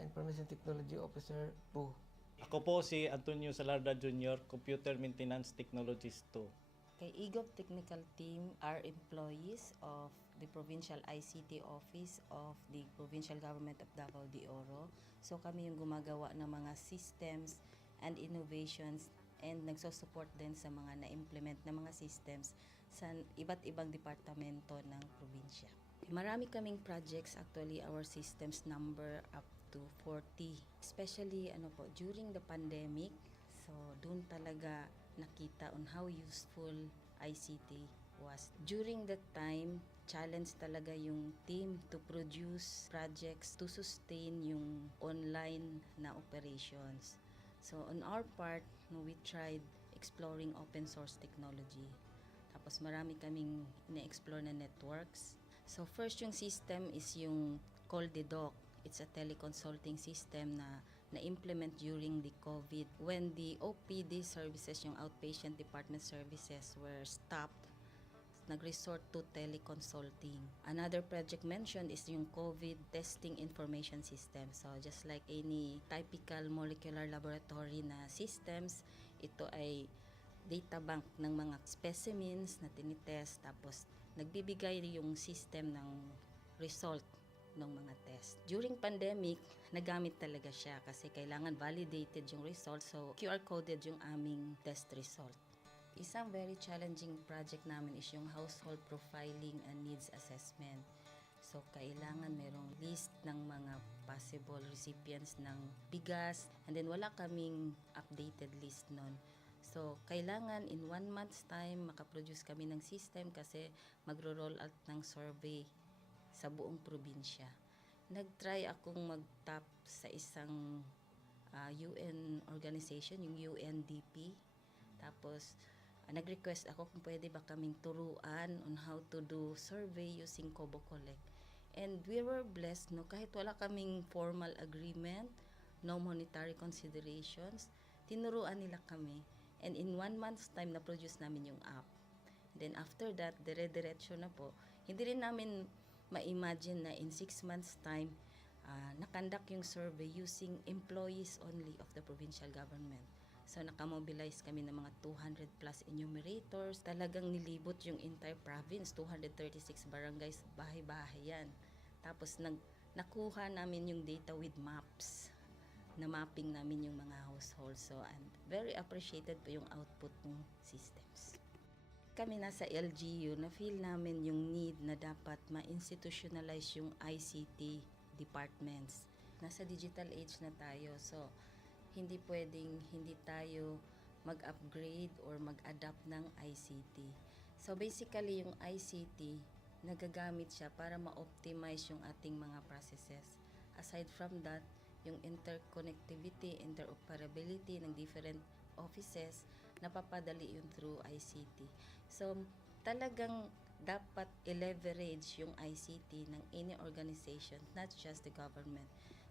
Information Technology Officer 2. Ako po si Antonio Salarda Jr., Computer Maintenance Technologist 2. Kay eGov Technical Team are employees of the Provincial ICT Office of the Provincial Government of Davao de Oro. So kami yung gumagawa ng mga systems and innovations and nagsusupport din sa mga na-implement na mga systems sa iba't ibang departamento ng probinsya. Marami kaming projects, actually our systems number up to 40. Especially during the pandemic, so doon talaga nakita on how useful ICT was. During that time, challenge talaga yung team to produce projects to sustain yung online na operations. So on our part, we tried exploring open source technology. Tapos marami kaming ina-explore na networks. So first yung system is yung CallDedoc. It's a teleconsulting system na na-implement during the COVID. When the OPD services, yung outpatient department services, were stopped, nag-resort to teleconsulting. Another project mentioned is yung COVID testing information system. So just like any typical molecular laboratory na systems, ito ay data bank ng mga specimens na tinitest, tapos nagbibigay yung system ng result ng mga test. During pandemic, nagamit talaga siya kasi kailangan validated yung result, so QR-coded yung aming test result. Isang very challenging project namin is yung household profiling and needs assessment. So kailangan merong list ng mga possible recipients ng bigas, and then wala kaming updated list nun. So kailangan in 1 month's time makaproduce kami ng system kasi magro-roll out ng survey sa buong probinsya. Nag-try akong mag-tap sa isang UN organization, yung UNDP. Tapos, nag-request ako kung pwede ba kaming turuan on how to do survey using Kobo Collect. And we were blessed, kahit wala kaming formal agreement, no monetary considerations, tinuruan nila kami. And in 1 month's time, na-produce namin yung app. Then after that, dire-diretso na po. Hindi rin namin ma-imagine na in 6 months' time, nakandak yung survey using employees only of the provincial government. So nakamobilize kami ng mga 200 plus enumerators. Talagang nilibot yung entire province, 236 barangays, bahay-bahay yan. Tapos nakuha namin yung data with maps. Na mapping namin yung mga households. So and very appreciated po yung output ng systems. Kami nasa LGU, na-feel namin yung need na dapat ma-institutionalize yung ICT departments. Nasa digital age na tayo, so hindi pwedeng hindi tayo mag-upgrade or mag-adapt ng ICT. So basically, yung ICT, nagagamit siya para ma-optimize yung ating mga processes. Aside from that, yung interconnectivity, interoperability ng different offices, napapadali yun through ICT. So, talagang dapat i-leverage yung ICT ng any organization, not just the government.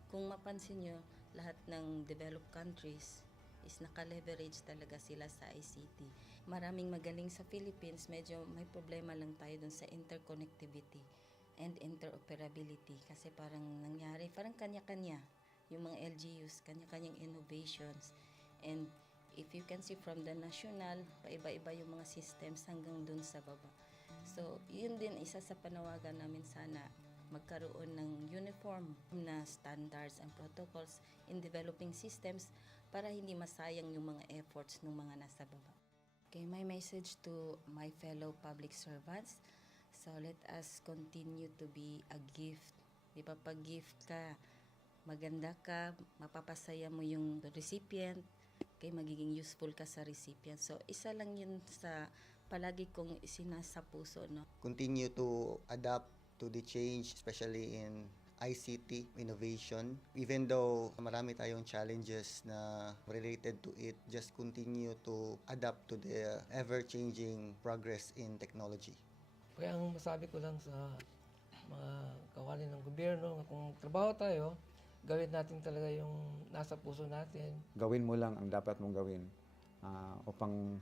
Kung mapansin nyo, lahat ng developed countries is naka-leverage talaga sila sa ICT. Maraming magaling sa Philippines, medyo may problema lang tayo dun sa interconnectivity and interoperability. Kasi parang nangyari, parang kanya-kanya yung mga LGUs, kanya-kanyang innovations. And if you can see from the national, paiba-iba yung mga systems hanggang dun sa baba. So, yun din isa sa panawagan namin, sana magkaroon ng uniform na standards and protocols in developing systems para hindi masayang yung mga efforts ng mga nasa baba. Okay, my message to my fellow public servants, so let us continue to be a gift. Di ba, pag gift ka, maganda ka, mapapasaya mo yung recipient, kay magiging useful ka sa recipient. So, isa lang yun sa palagi kong isinasa puso, no? Continue to adapt to the change, especially in ICT innovation. Even though marami tayong challenges na related to it, just continue to adapt to the ever-changing progress in technology. Kaya ang masabi ko lang sa mga kawani ng gobyerno, kung trabaho tayo, gawin natin talaga yung nasa puso natin. Gawin mo lang ang dapat mong gawin upang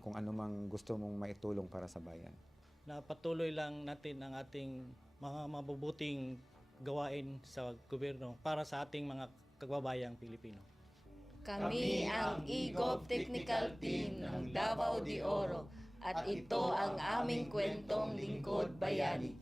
kung ano mang gusto mong maitulong para sa bayan. Na patuloy lang natin ang ating mga mabubuting gawain sa gobyerno para sa ating mga kababayang Pilipino. Kami ang EGOV Technical Team ng Davao de Oro at ito ang aming kwentong Lingkod Bayani.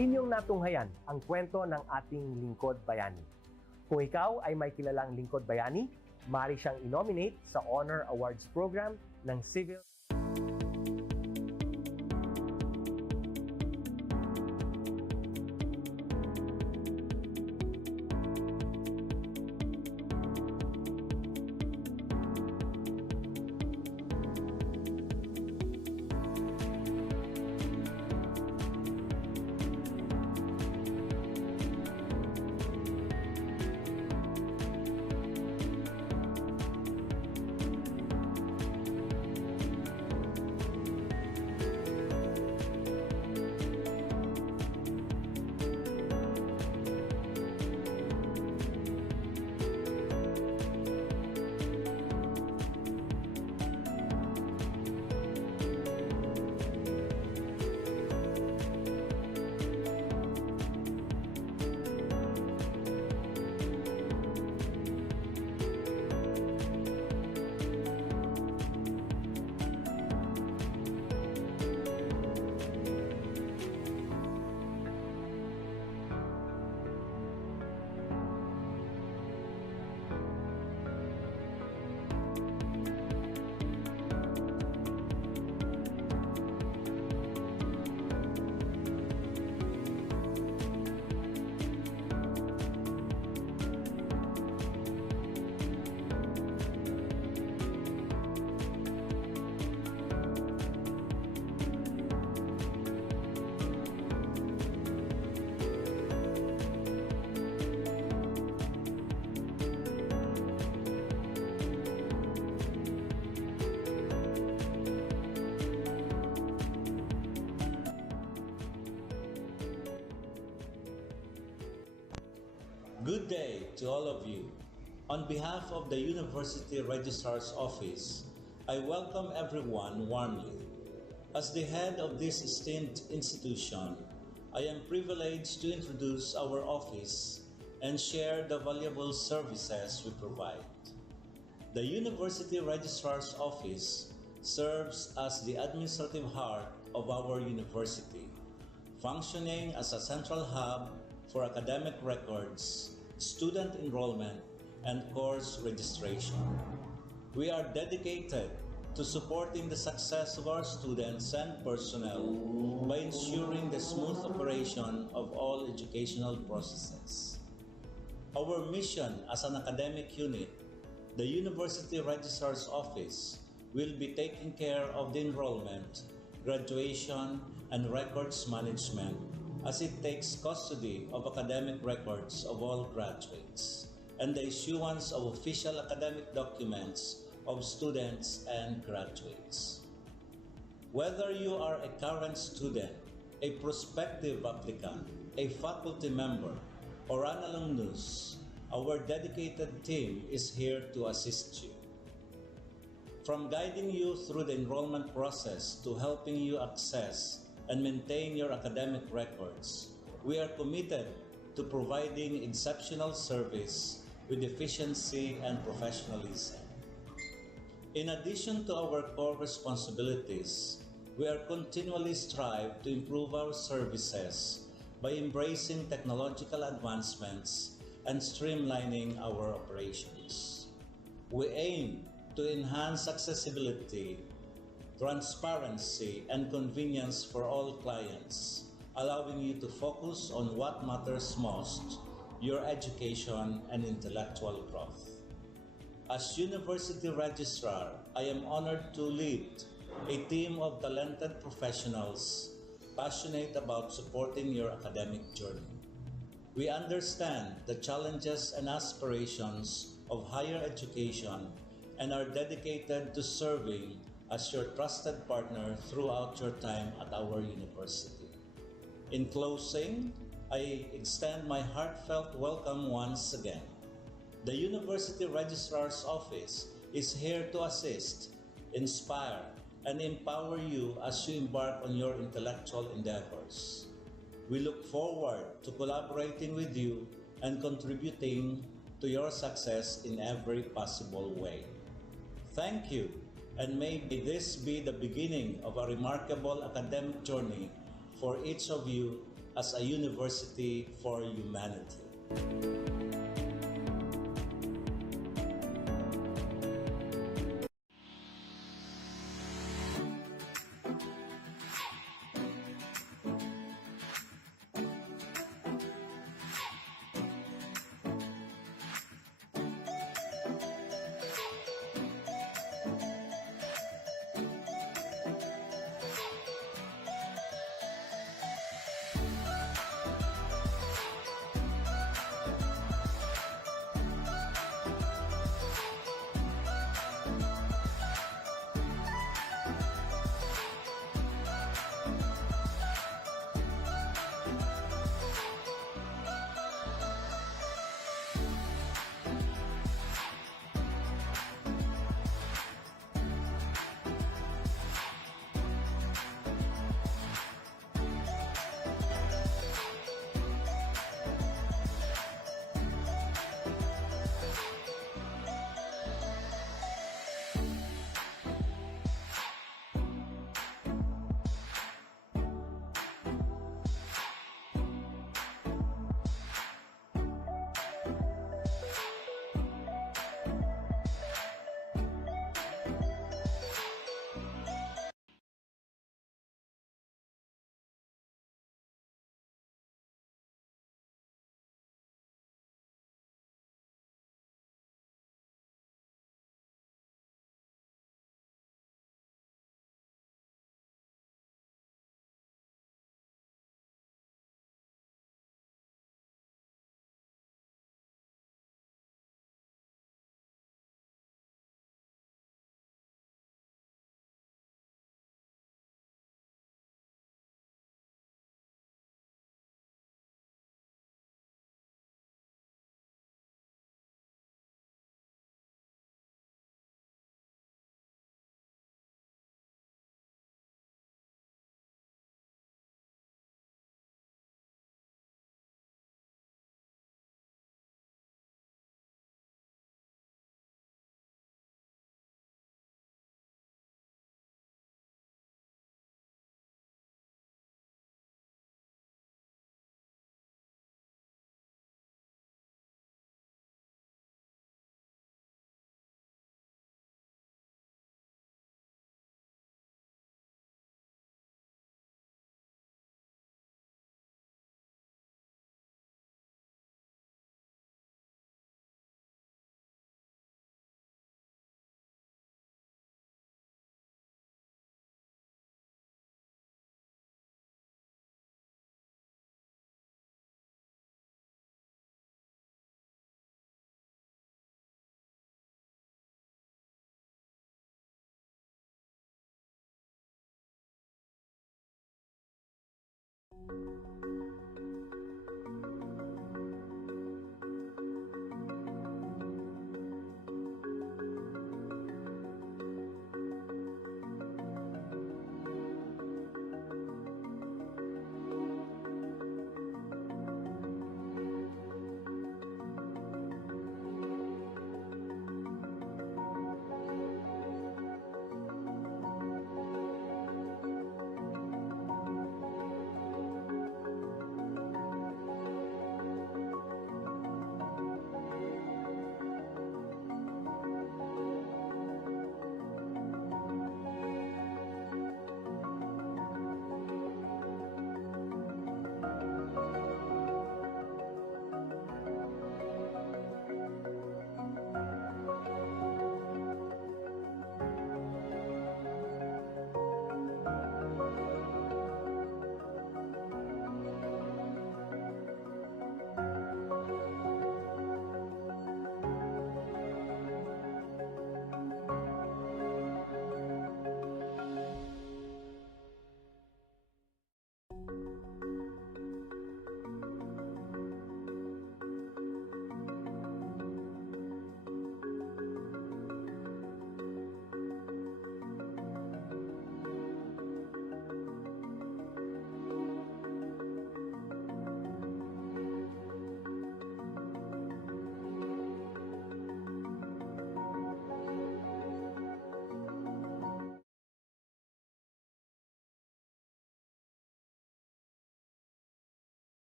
Inyong natunghayan ang kwento ng ating Lingkod Bayani. Kung ikaw ay may kilalang Lingkod Bayani, maaari siyang i-nominate sa Honor Awards Program ng Civil Good day to all of you. On behalf of the University Registrar's Office, I welcome everyone warmly. As the head of this esteemed institution, I am privileged to introduce our office and share the valuable services we provide. The University Registrar's Office serves as the administrative heart of our university, functioning as a central hub for academic records, student enrollment, and course registration. We are dedicated to supporting the success of our students and personnel by ensuring the smooth operation of all educational processes. Our mission as an academic unit, the University Registrar's Office, will be taking care of the enrollment, graduation, and records management as it takes custody of academic records of all graduates and the issuance of official academic documents of students and graduates. Whether you are a current student, a prospective applicant, a faculty member, or an alumnus, our dedicated team is here to assist you. From guiding you through the enrollment process to helping you access and maintain your academic records, we are committed to providing exceptional service with efficiency and professionalism. In addition to our core responsibilities, we are continually strive to improve our services by embracing technological advancements and streamlining our operations. We aim to enhance accessibility, transparency, and convenience for all clients, allowing you to focus on what matters most, your education and intellectual growth. As University Registrar, I am honored to lead a team of talented professionals passionate about supporting your academic journey. We understand the challenges and aspirations of higher education and are dedicated to serving as your trusted partner throughout your time at our university. In closing, I extend my heartfelt welcome once again. The University Registrar's Office is here to assist, inspire, and empower you as you embark on your intellectual endeavors. We look forward to collaborating with you and contributing to your success in every possible way. Thank you, and may this be the beginning of a remarkable academic journey for each of you as a university for humanity.